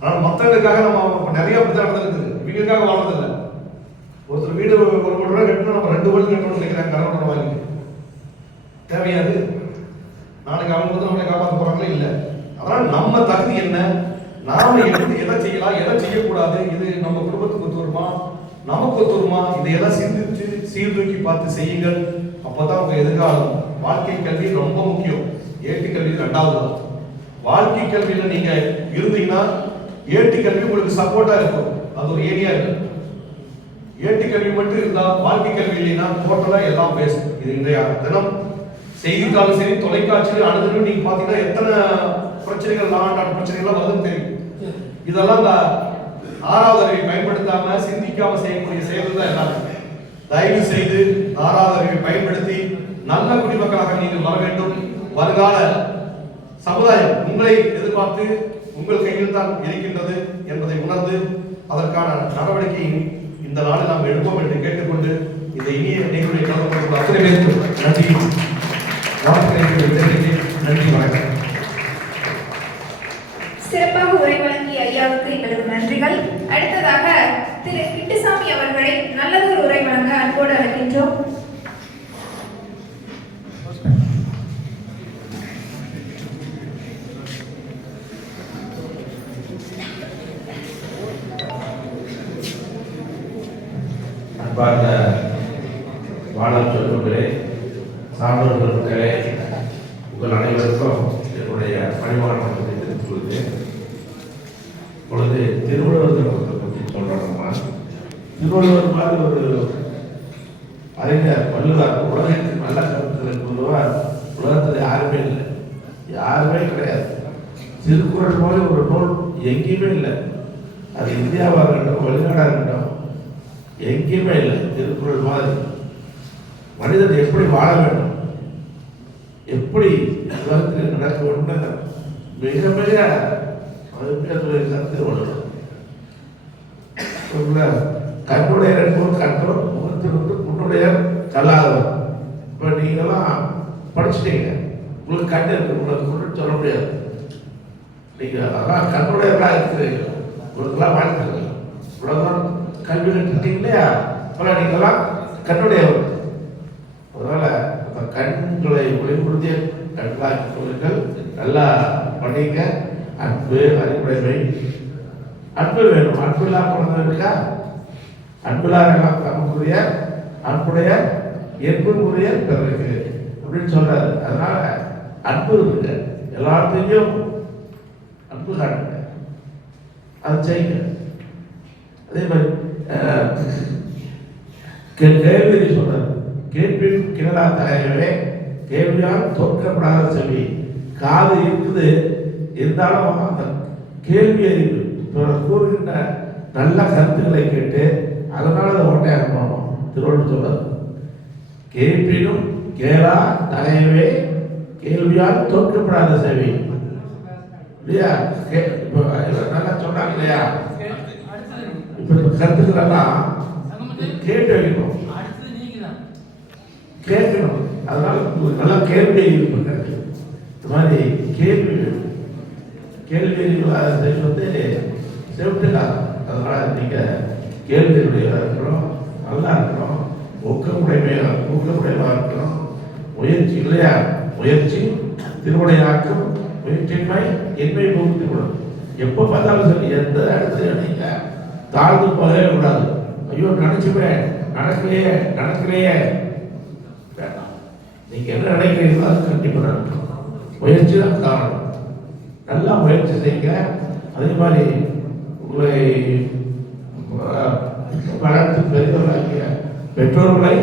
ஆனா மற்றவங்களுக்காக நம்ம நிறைய அப்படிதான் இருக்குது, இவங்களுக்காக வாழ்றதில்லை. ஒருத்தர் வீடு 1 கோடி ரூபாய் கட்டணும், நம்ம 2 கோடி கட்டணும்னு நினைக்கிறாங்க, கடவுளோட வாங்கி தேவையாது. நாளைக்கு அவங்க நம்மளை காப்பாற்ற போறாங்களே இல்லை. அதனால நம்ம தகுதி என்ன, நாம எதை செய்யலாம், எதை செய்யக்கூடாது, இது நம்ம குடும்பத்துக்கு ஒத்துருமா, நமக்கு ஒத்துருமா, இதையெல்லாம் சிந்திச்சு சீர்தூக்கி பார்த்து செய்யுங்கள். அப்பதான் உங்க எதிர்காலம். வாழ்க்கை கல்வி ரொம்ப முக்கியம். ஏட்டு கல்வி 2வது தான். வாழ்க்கை கல்வியில நீங்க இருந்தீங்கன்னா ஏட்டு கல்வி உங்களுக்கு சப்போர்ட்டா இருக்கும். அது ஒரு ஏரியா இருக்கு. ஏட்டு கல்வி மட்டும் இருந்தா வாழ்க்கை கல்வி இல்லைன்னா டோட்டலா எல்லாம் வேஸ்ட். இது இன்றைய தினம் செய்தித்தாளும் சரி தொலைக்காட்சியில் அனுதினம் நீங்க பாத்தீங்கன்னா எத்தனை பிரச்சனைகள் நாட்டு பிரச்சனைகள்லாம் வருதுன்னு தெரியும். இதெல்லாம் இந்த 6வது அறிவை பயன்படுத்தாம சிந்திக்காம செய்யக்கூடிய செயல்கள் தான் எல்லாமே. தயவு செய்து 6வது அறிவை பயன்படுத்தி நல்ல குடிமக்களாக நீங்கள் வர வேண்டும். வருங்கால சமுதாயம் உங்களை எதிர்பார்த்து உங்கள் கையில் தான் இருக்கின்றது என்பதை உணர்ந்து அதற்கான நடவடிக்கை இந்த நாளில் நாம் எடுப்போம் என்று கேட்டுக்கொண்டு இந்த இனிய நிகழ்வை கலந்து கொண்ட அத்தனை பேருக்கு நன்றி, நன்றி, வணக்கம். சிறப்பாக உரை வழங்கிய ஐயாவுக்கு எங்களது நன்றிகள். அடுத்ததாக திரு கிட்டுசாமி அவர்களை நல்லதொரு உரை வழங்க அன்போடு அழைக்கின்றோம். அன்பார்ந்த வாழல் சொல்லுங்களே, சான்றோர்களே, உங்கள் அனைவருக்கும் என்னுடைய பணிவான வணக்கத்தை தெரிவித்துக் கொள்கிறேன். இப்பொழுது திருவள்ளுவர் தினத்தை பற்றி சொல்றோம்னா, திருவள்ளுவர் மாதிரி ஒரு அறிஞர் வள்ளுவர் உலகத்தின் நல்ல கருத்துக்களை சொல்லுவார். உலகத்தில் யாருமே இல்லை, யாருமே கிடையாது. திருக்குறள் போல ஒரு நூல் எங்கேயுமே இல்லை. அது இந்தியாவாக இருக்கட்டும், வெளிநாடாக இருக்கட்டும், எங்கேயுமே இல்லை. திருக்குறள் மாதிரி மனிதன் எப்படி வாழ வேண்டும், எப்படி உலகத்தில் நடக்க வேண்டும் மிக மிக திருவள்ளுவர். கண்ணுடைய கற்றோர் முகத்திலிருந்து உன்னுடைய கல்லாதவர். இப்போ நீங்களாம் படிச்சுட்டீங்க, உங்களுக்கு கண் இருக்கு, உங்களுக்கு ஒன்றும் சொல்ல முடியாது. நீங்கள் அதான் கண்ணுடையவர்களாக இருக்கிறீங்க, உங்களுக்கெல்லாம் வாழ்த்துக்கள். இவ்வளோதான் கல்வி கற்றுட்டீங்க இல்லையா, அப்போ நீங்களாம் கண்ணுடையவர். அதனால அந்த கண்களை ஒளிபுறுத்திய கண்களாக்கி கொள்ளுங்கள். நல்லா படிங்க. அன்பு, அறிவுடைமை, அன்பு வேணும். அன்பு இல்லாம குழந்தை இருக்கா? அன்புலாரெல்லாம் தமக்குரிய அன்புடைய என்புக்குரிய பிறகு அப்படின்னு சொல்றாரு. அதனால அன்பு இருக்கு, எல்லாத்தையும் அன்பு காட்டுங்க, அதை செய்யுங்க. அதே மாதிரி கேள்வி சொல்றாரு, கேட்பின் கிணறா தலையவே கேள்வியால் தோற்கப்படாத செவி. காது இருக்குது, இருந்தாலும் அந்த கேள்வி அறிவு கூறுகின்ற நல்ல கருத்துக்களை கேட்டு அதனால அதை ஓட்டையாக போகணும். திருவள்ளுவர் சொல்றது, கேட்பினும் கேளா தலையவே கேள்வியால் தோற்கப்படாத செவி இல்லையா? இப்போ நல்லா சொன்னாங்க இல்லையா? இப்போ கருத்துக்கள் எல்லாம் கேட்டு வைக்கணும், கேட்கணும். அதனால நல்லா கேள்வி இருப்பது. இந்த மாதிரி கேள்வி கேள்வி வந்து செவிட்டுக்காக. அதனால நீங்கள் கேள்வியுடையதாக இருக்கிறோம், நல்லா இருக்கிறோம், ஊக்கமுடையமாக இருக்கிறோம். முயற்சி இல்லையா? முயற்சி திருவிடையாக்கும், முயற்சியின்மை இன்மை புகுத்தி விடும். எப்போ பார்த்தாலும் சரி, எந்த இடத்துல நீங்கள் தாழ்ந்து போகவே கூடாது. ஐயோ நினைச்சுப்பேன், நடக்கலையே நடக்கலையே. நீங்க என்ன நினைக்கிறீங்களோ அது கண்டிப்பாக நடக்கும். முயற்சி தான் காரணம். நல்லா முயற்சி செய்யுங்க. அதே மாதிரி உங்களை வளர்த்து பெரியவர்களாகிய பெற்றோர்களை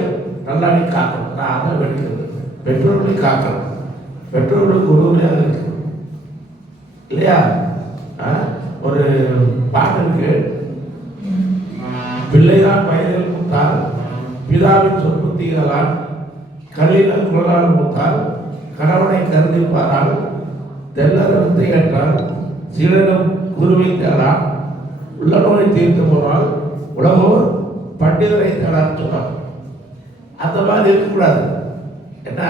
நல்லா நீ காக்கணும். நான் அதான் வேண்டிக்கிறது, பெற்றோர்களை காக்கணும், பெற்றோர்களுக்கு உறுதுணையாக இருக்கணும் இல்லையா? ஒரு பாட்டு இருக்கு, பிள்ளைதான் வயதில் மூத்தால் பிதாவின் சொற்புத்திகளால் கல்லின குழலால் மூத்தால் கணவனை கருதிப்பாரால் தெல்லறம் திகற்றால் சீடனும் குருவை தேடால் உள்ள நோயை தீர்த்து போனால் உலகோர் பண்டிதரை தேடான்னு சொன்னார். அந்த மாதிரி இருக்கக்கூடாது. என்ன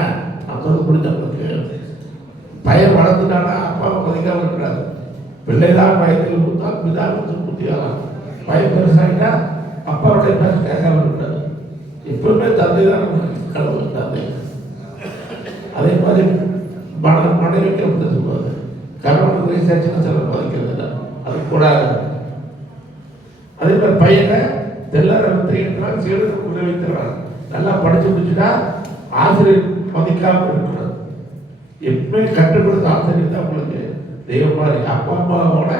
நம்ம புரிஞ்சவங்களுக்கு பையன் வளர்ந்துட்டானா அப்பாவை மதிக்காம இருக்கக்கூடாது. பிள்ளைதான் வயதில் மூத்தால் பிதாவின் சொற்புத்திகளால். பையன் பெருசாகிட்டா அப்பாவுடைய பேச கேட்காம இருக்கக்கூடாது. எப்பவுமே தந்தை தான் கடவுள் தந்தை. அதே மாதிரி மனைவிக்கு அப்படி சொல்லுவாங்க, கணவனுக்கு சேர்ச்சுன்னா சில மதிக்கிறது இல்லை, அது கூடாது. அதே மாதிரி பையனை தெல்லறம் தெரிவிக்கிறான், சீடனுக்கு உதவி தர்றான். நல்லா படிச்சு முடிச்சுட்டா ஆசிரியர் மதிக்காமல் இருக்கக்கூடாது. எப்பவுமே கட்டுப்படுத்த ஆசிரியர் தான் உங்களுக்கு தெய்வம் மாதிரி அப்பா அம்மாவோட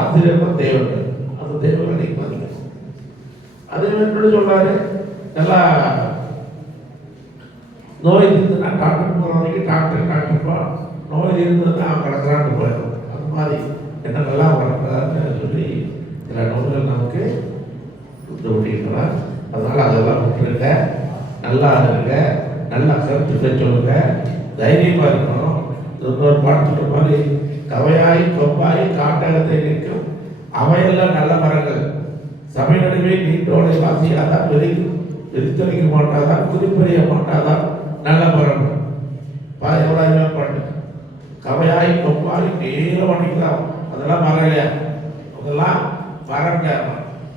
ஆசிரியர் தான் தெய்வங்கள். அந்த தெய்வங்களை நீங்கள் மதிக்கணும். அதே மாதிரி சொல்றாரு, நல்லா நோய் இருந்ததுன்னா டாக்டர் போகிற வரைக்கும் டாக்டர் நோய் இருந்ததுன்னா அவன் கிடக்கிறான்னு போயிடும். அந்த மாதிரி என்னென்னலாம் வளர்க்குறாருன்னு சொல்லி சில நோய்கள் நமக்கு கொடுத்து விட்டிருக்கிறார். அதனால் அதெல்லாம் விட்டுருங்க, நல்லா இருங்க, நல்லா கருத்துக்களை சொல்லுங்க, தைரியமாக இருக்கணும். இன்னொரு பாட்டு சொல்கிற மாதிரி கவையாய் கொம்பாய் காட்டகத்தை நிற்கும் அவையெல்லாம் நல்ல மரங்கள் சபை நடுவே நீட்டோலை வாசியாதான் வெறித்தொழிக்க மாட்டாதான் குறிப்பறிய மாட்டாதான் நல்ல மரம். எவ்வளோ பாட்டு கவையாய் கொம்பாய் நேரம் பண்ணிக்கலாம், அதெல்லாம் மரம் இல்லையா? அதெல்லாம் மரங்க.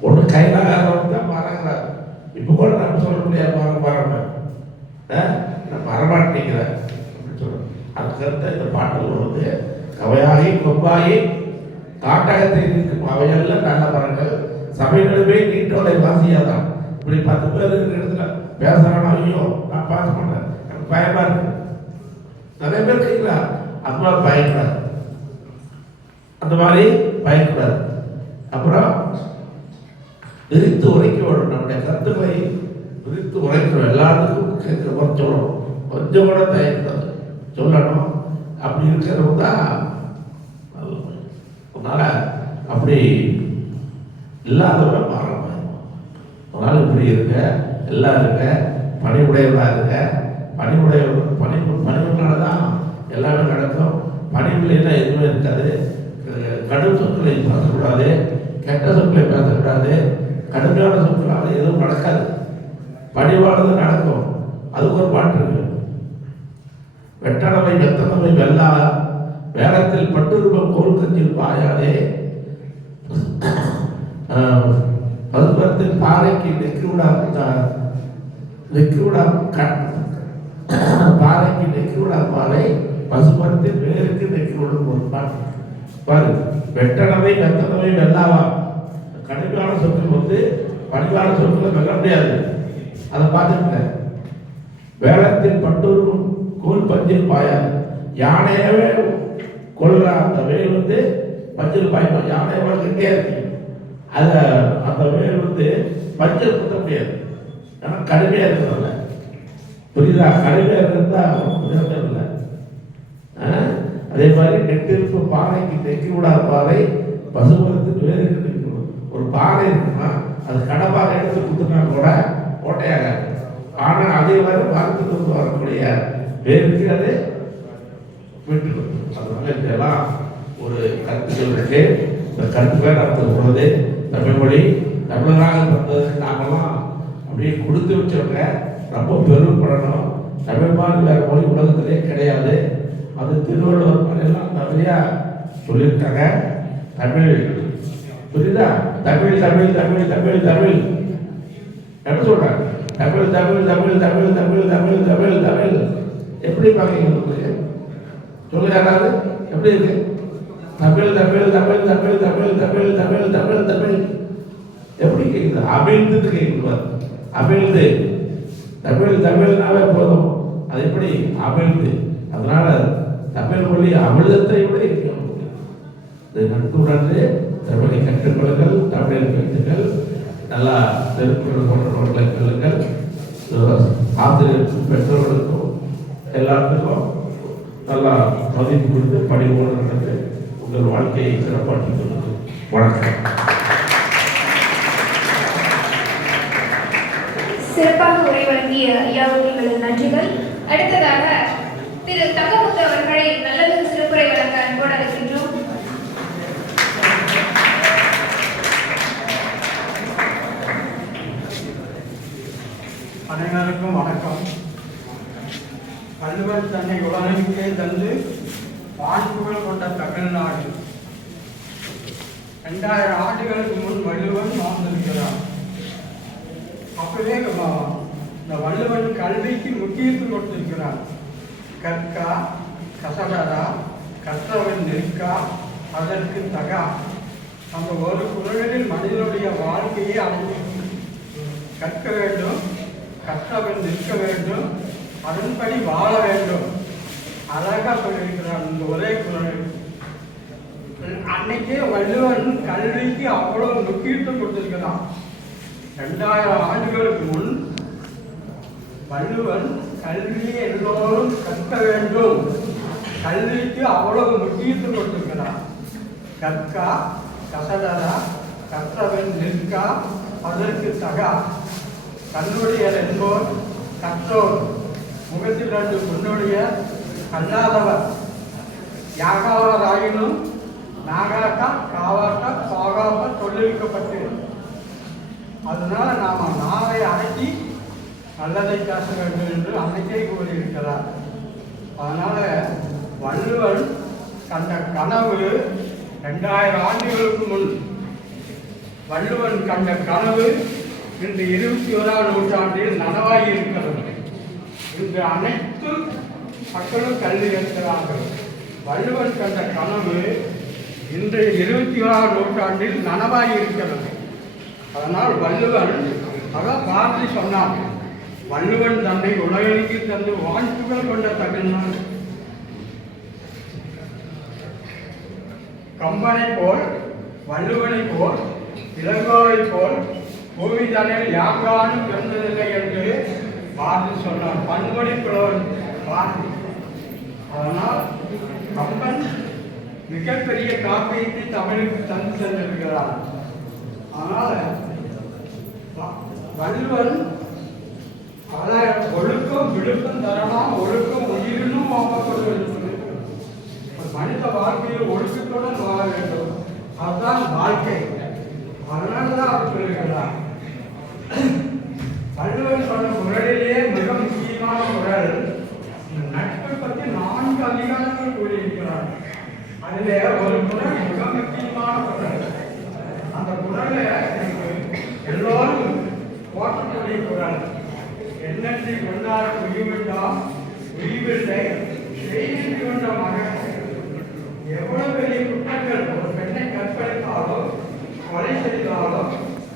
ஒன்று கைலாகாரம் தான் மரங்கிறார். இப்போ கூட நம்ம சொல்ல முடியாது மரம் நான் மரமாட்டேங்கிறேன் அப்படின்னு சொல்கிறேன். அது கருத்தை இந்த பாட்டில் வருது. கவையாகி கொம்பாயி காட்டகத்தை இருக்கும் அவையெல்லாம் நல்ல மரங்கள் சபை நடுவே நீட்டோலை வாசியாதான். இப்படி 10 பேர் இருக்கிற இடத்துல பேசுறான், ஐயோ நான் பாச மாட்டேன், எனக்கு பயமா இருக்கு. நிறைய பேர் இருக்கீங்களா? அந்த மாதிரி பயக்கூடாது, அந்த மாதிரி பயக்கூடாது. அப்புறம் விரித்து உரைக்க வேணும். நம்முடைய கருத்துக்களை விரித்து உரைக்கணும். எல்லாத்துக்கும் கேட்கிற மாதிரி சொல்லணும். கொஞ்சம் கூட தயக்கூடாது, சொல்லணும். அப்படி இருக்கிறவங்க தான் அதனால அப்படி இல்லாதவரை மாறணும். அதனால இப்படி இருக்க, எல்லாம் இருக்க, பணிவுடையவர்களாக இருக்க. பணிவுனால தான் எல்லாமே நடக்கும். பணிவுலைன்னா எதுவுமே இருக்காது. கடும் சொற்களை பேசக்கூடாது, கெட்ட சொற்களை பேசக்கூடாது, கடுமையான சொற்களால் எதுவும் நடக்காது. பணிவானது நடக்கும். அதுக்கு ஒரு பாட்டு இருக்கு. வெட்டணவை வெத்தனவை வெல்லா வேளத்தில் பட்டுருவம் கோல்கஞ்சில் பாயாதே பசுபரத்தின் பாறைக்கு பாறைக்கு நெக்கிவிடா பாறை பசுபரத்தின் வேருக்கு நெக்கிவிடும் ஒரு பாட்டு பாரு. வெட்டணவை வெத்தனவை வெல்லாவா. கடுமையான சொற்கள் வந்து பணிவான சொற்களை வெல்ல முடியாது. அதை பார்த்துருக்கேன். வேளத்தில் பட்டுருவம் கோல் பஞ்சில் பாயாது. யானையவே கொள்ற அந்த வேல் வந்து பஞ்சில் பாய்ப்பான். யானை கெட்டியா இருக்கு, அதை அந்த வேல் வந்து பஞ்சில் குத்த முடியாது. ஏன்னா கடுமையா இருக்கிறதில்ல. புரியுதா? கடுமையா இருக்கிறதா இல்லை. அதே மாதிரி நெட்டிருப்பு பாறைக்கு நெக்கி விடாத பாறை பசுமரத்துக்கு வேருக்கு நிற்கணும். ஒரு பாறை இருக்குன்னா அது கடப்பாறை எடுத்து குத்துனா கூட ஓட்டையாக. ஆனால் அதே மாதிரி மரத்துக்கு வரக்கூடிய வேருக்கு அது விட்டு. அதனால இதெல்லாம் ஒரு கருத்துக்கள் இருக்கு. இந்த கருத்துக்களை நமக்கு சொல்றது தமிழ் மொழி தமிழராக பிறந்ததுக்கு நாமெல்லாம் அப்படியே கொடுத்து வச்சவங்க ரொம்ப பெருமைப்படணும். தமிழ் மாதிரி வேறு மொழி உலகத்திலே கிடையாது. அது திருவள்ளுவர் மாதிரியெல்லாம் நிறையா சொல்லியிருக்காங்க. தமிழ் புரியுதா? தமிழ் தமிழ் தமிழ் தமிழ் தமிழ் என்ன சொல்றாங்க? தமிழ் தமிழ் தமிழ் தமிழ் தமிழ் தமிழ் தமிழ் தமிழ் எப்படி பார்க்கறீங்க? சொல்லுங்க யாராவது, எப்படி இருக்கு? தமிழ் தமிழ் தமிழ் தமிழ் தமிழ் தமிழ் தமிழ் தமிழ் தமிழ் எப்படி கேட்குது? அமிழ்ந்து கேட்குது. அமிழ்ந்து தமிழ் தமிழ்னாவே போதும். அது எப்படி அமிழ்ந்து? அதனால தமிழ் மொழி அமிழ்தத்தை விட இருக்கணும். இதை நட்புணர்ந்து தமிழை கற்றுக்கொள்ளுங்கள். தமிழில் பேசுங்கள். நல்லா திருக்குறள் போன்றவர்களை சொல்லுங்கள். ஆசிரியருக்கும் பெற்றோர்களுக்கும் எல்லாத்துக்கும் நல்லா மதிப்பு கொடுத்து பணிவோடு நடந்து உங்கள் வாழ்க்கையை சிறப்பாற்றிக் கொள்ளுங்கள். வணக்கம். சிறப்பாக உரை வழங்கிய ஐயாவுக்கு எங்களது நன்றிகள். அடுத்ததாக திரு தங்கமுத்து அவர்களை நல்லது சிறப்புரை வழங்க அன்போடு அழைக்கின்றோம். அனைவருக்கும் வணக்கம். வள்ளுவர் தன்னை உலகிற்கே தந்து வான்புகழ் கொண்ட தமிழ்நாடு 2000 ஆண்டுகளுக்கு முன் வள்ளுவன் வாழ்ந்திருக்கிறார். அப்பவே இந்த வள்ளுவன் கல்விக்கு முக்கியத்துவம் கொடுத்திருக்கிறார். கற்கா கசடரா கற்றவன் நிற்கா அதற்கு தகா. அந்த ஒரு குறளில் மனிதனுடைய வாழ்க்கையை அடைந்து கற்க வேண்டும், கற்றவன் நிற்க வேண்டும், அதன்படி வாழ வேண்டும். அழகா சொல்லியிருக்கிறார் இந்த ஒரே குறளில். அன்னைக்கே வள்ளுவன் கல்விக்கு அவ்வளவு முக்கியத்துவம் கொடுத்திருக்கிறான். 2000 ஆண்டுகளுக்கு முன் வள்ளுவன் கல்வியை எல்லோரும் கற்க வேண்டும், கல்விக்கு அவ்வளவு முக்கியத்துவம் கொடுத்திருக்கிறான். கற்கா கசடரா கற்றவன் நிற்கா அதற்கு தகா கண்ணுடையர் என்போர் கற்றோர் முகத்தில் 2 பொன்னுடைய அல்லாதவர் யாகாவராயினும் நாகாட்டா காவாட்டா பாகாப்பா சொல்லியிருக்கப்பட்டு, அதனால நாம நாவை அடக்கி நல்லதை பேச வேண்டும் என்று அன்னைக்கே கூறியிருக்கிறார். அதனால வள்ளுவன் கண்ட கனவு 2000 ஆண்டுகளுக்கு முன் வள்ளுவன் கண்ட கனவு இன்று 21ஆம் நூற்றாண்டில் நனவாகி இருக்கிறது. இன்று அனைத்து மக்களும் கல்வி இருக்கிறார்கள். வள்ளுவன் கண்ட கனவு இன்றைய 21ஆம் நூற்றாண்டில் நனவாகி இருக்கிறது. அதனால் வள்ளுவன் அதான் பாரதி சொன்னான், வள்ளுவன் தன்னை உலகிற்கு தந்து வாழ்த்துகள் கொண்ட தமிழ்நாடு கம்பனை போல் வள்ளுவனை போல் இளங்கோவை போல் பூமிதனில் யாங்கானும் பிறந்ததில்லை என்று பாரதி சொன்னார். பன்மொழி புலவன் பாரதி. அதனால் கம்பன் மிகப்பெரிய காப்பியத்தை தமிழுக்கு தந்து சென்றிருக்கிறார். ஆனால் வள்ளுவன் ஒழுக்கம் விழுக்கம் தரலாம், ஒழுக்கம் உயிரினும் வாங்கப்படுவது. மனித வாழ்க்கையில் ஒழுக்கத்துடன் வாழ வேண்டும், அதுதான் வாழ்க்கை. அதனால்தான் அவர் சொல்லுகிறார். வள்ளுவன் சொன்ன குரலிலே மிக முக்கியமான குரல் நட்பை பற்றி 4 அதிகாரங்கள் கூறியிருக்கிறார். அதிலே ஒரு குரல் மிக முக்கியமான குரல். அந்த குரலை எல்லோரும் போற்றக்கூடிய குரல். எண்ணத்தை கொண்டாட உயிர்விட்டால் உயிர்வில்லை செய்தி கொண்ட மகன். எவ்வளவு பெரிய குற்றங்கள் ஒரு பெண்ணை கற்பழித்தாலோ கொலை செய்தாலோ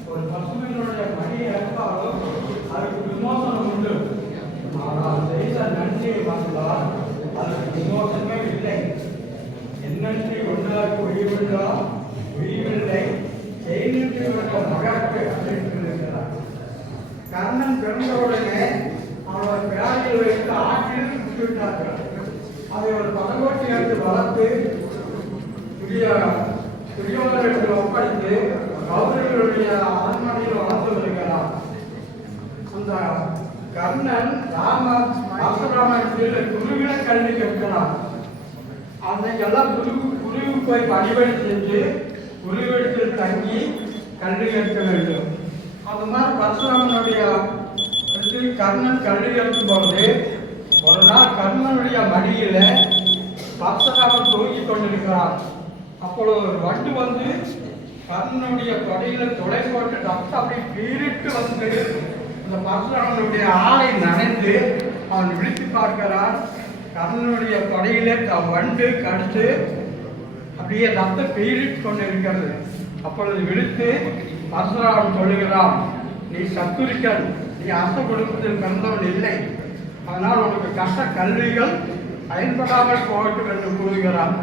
ஒரு பசுமையினுடைய மணியை அறுத்தாலோ அதுக்கு விமோசனம் உண்டு. ஆனால் செய்த நன்றியை வந்தால் அதற்கு விமோசனமே இல்லை. எண்ணத்தை கொண்டாட உயிர்விட்டால் உயிர்வில்லை செய்தி கொண்ட மகனுக்கு அழைத்திருக்கிறார். கர்ணன் பிறந்தவுடனே அவர்கள் பேரையில் வைத்து ஆற்றில் விட்டுவிட்டார்கள். அதை ஒரு பதங்கோட்டி எடுத்து வளர்த்து துரியோதனருக்கு ஒப்படைத்து கௌரவர்களுடைய அரண்மனையில் வளர்த்து வருகிறார். அந்த கர்ணன் பரசுராமத்தில் குருவிட கல்வி கற்கிறார். அன்னைக்கெல்லாம் குருவுக்கு போய் பணிபடி செஞ்சு குருவிடத்தில் தங்கி கல்வி கற்க வேண்டும். அது மாதிரி பரசுராமனுடைய கர்ணன் கல்வி கற்கும் போது ஒரு நாள் கர்ணனுடைய மடியில பரசுராமன் தூங்கிக் கொண்டிருக்கிறார். அப்பொழுது ஒரு வண்டு வந்து கர்ணனுடைய தொடையில துளை போட்டு ரத்தம் அப்படி பீரிட்டு வந்து அந்த பரசுராமனுடைய ஆடை நனைந்து அவன் விழித்து பார்க்கிறான். கர்ணனுடைய தொடையில வண்டு கடித்து அப்படியே ரத்தம் பீரிட்டு கொண்டிருக்கிறது. அப்பொழுது விழித்து பரசுராமன் சொல்லுகிறான், நீ சத்துரிக்கன், நீ அரச குடும்பத்தில் பிறந்தவன் இல்லை, அதனால் உனக்கு கஷ்ட கல்விகள் பயன்படாமல் போகட்டும் என்று கூறுகிறான்.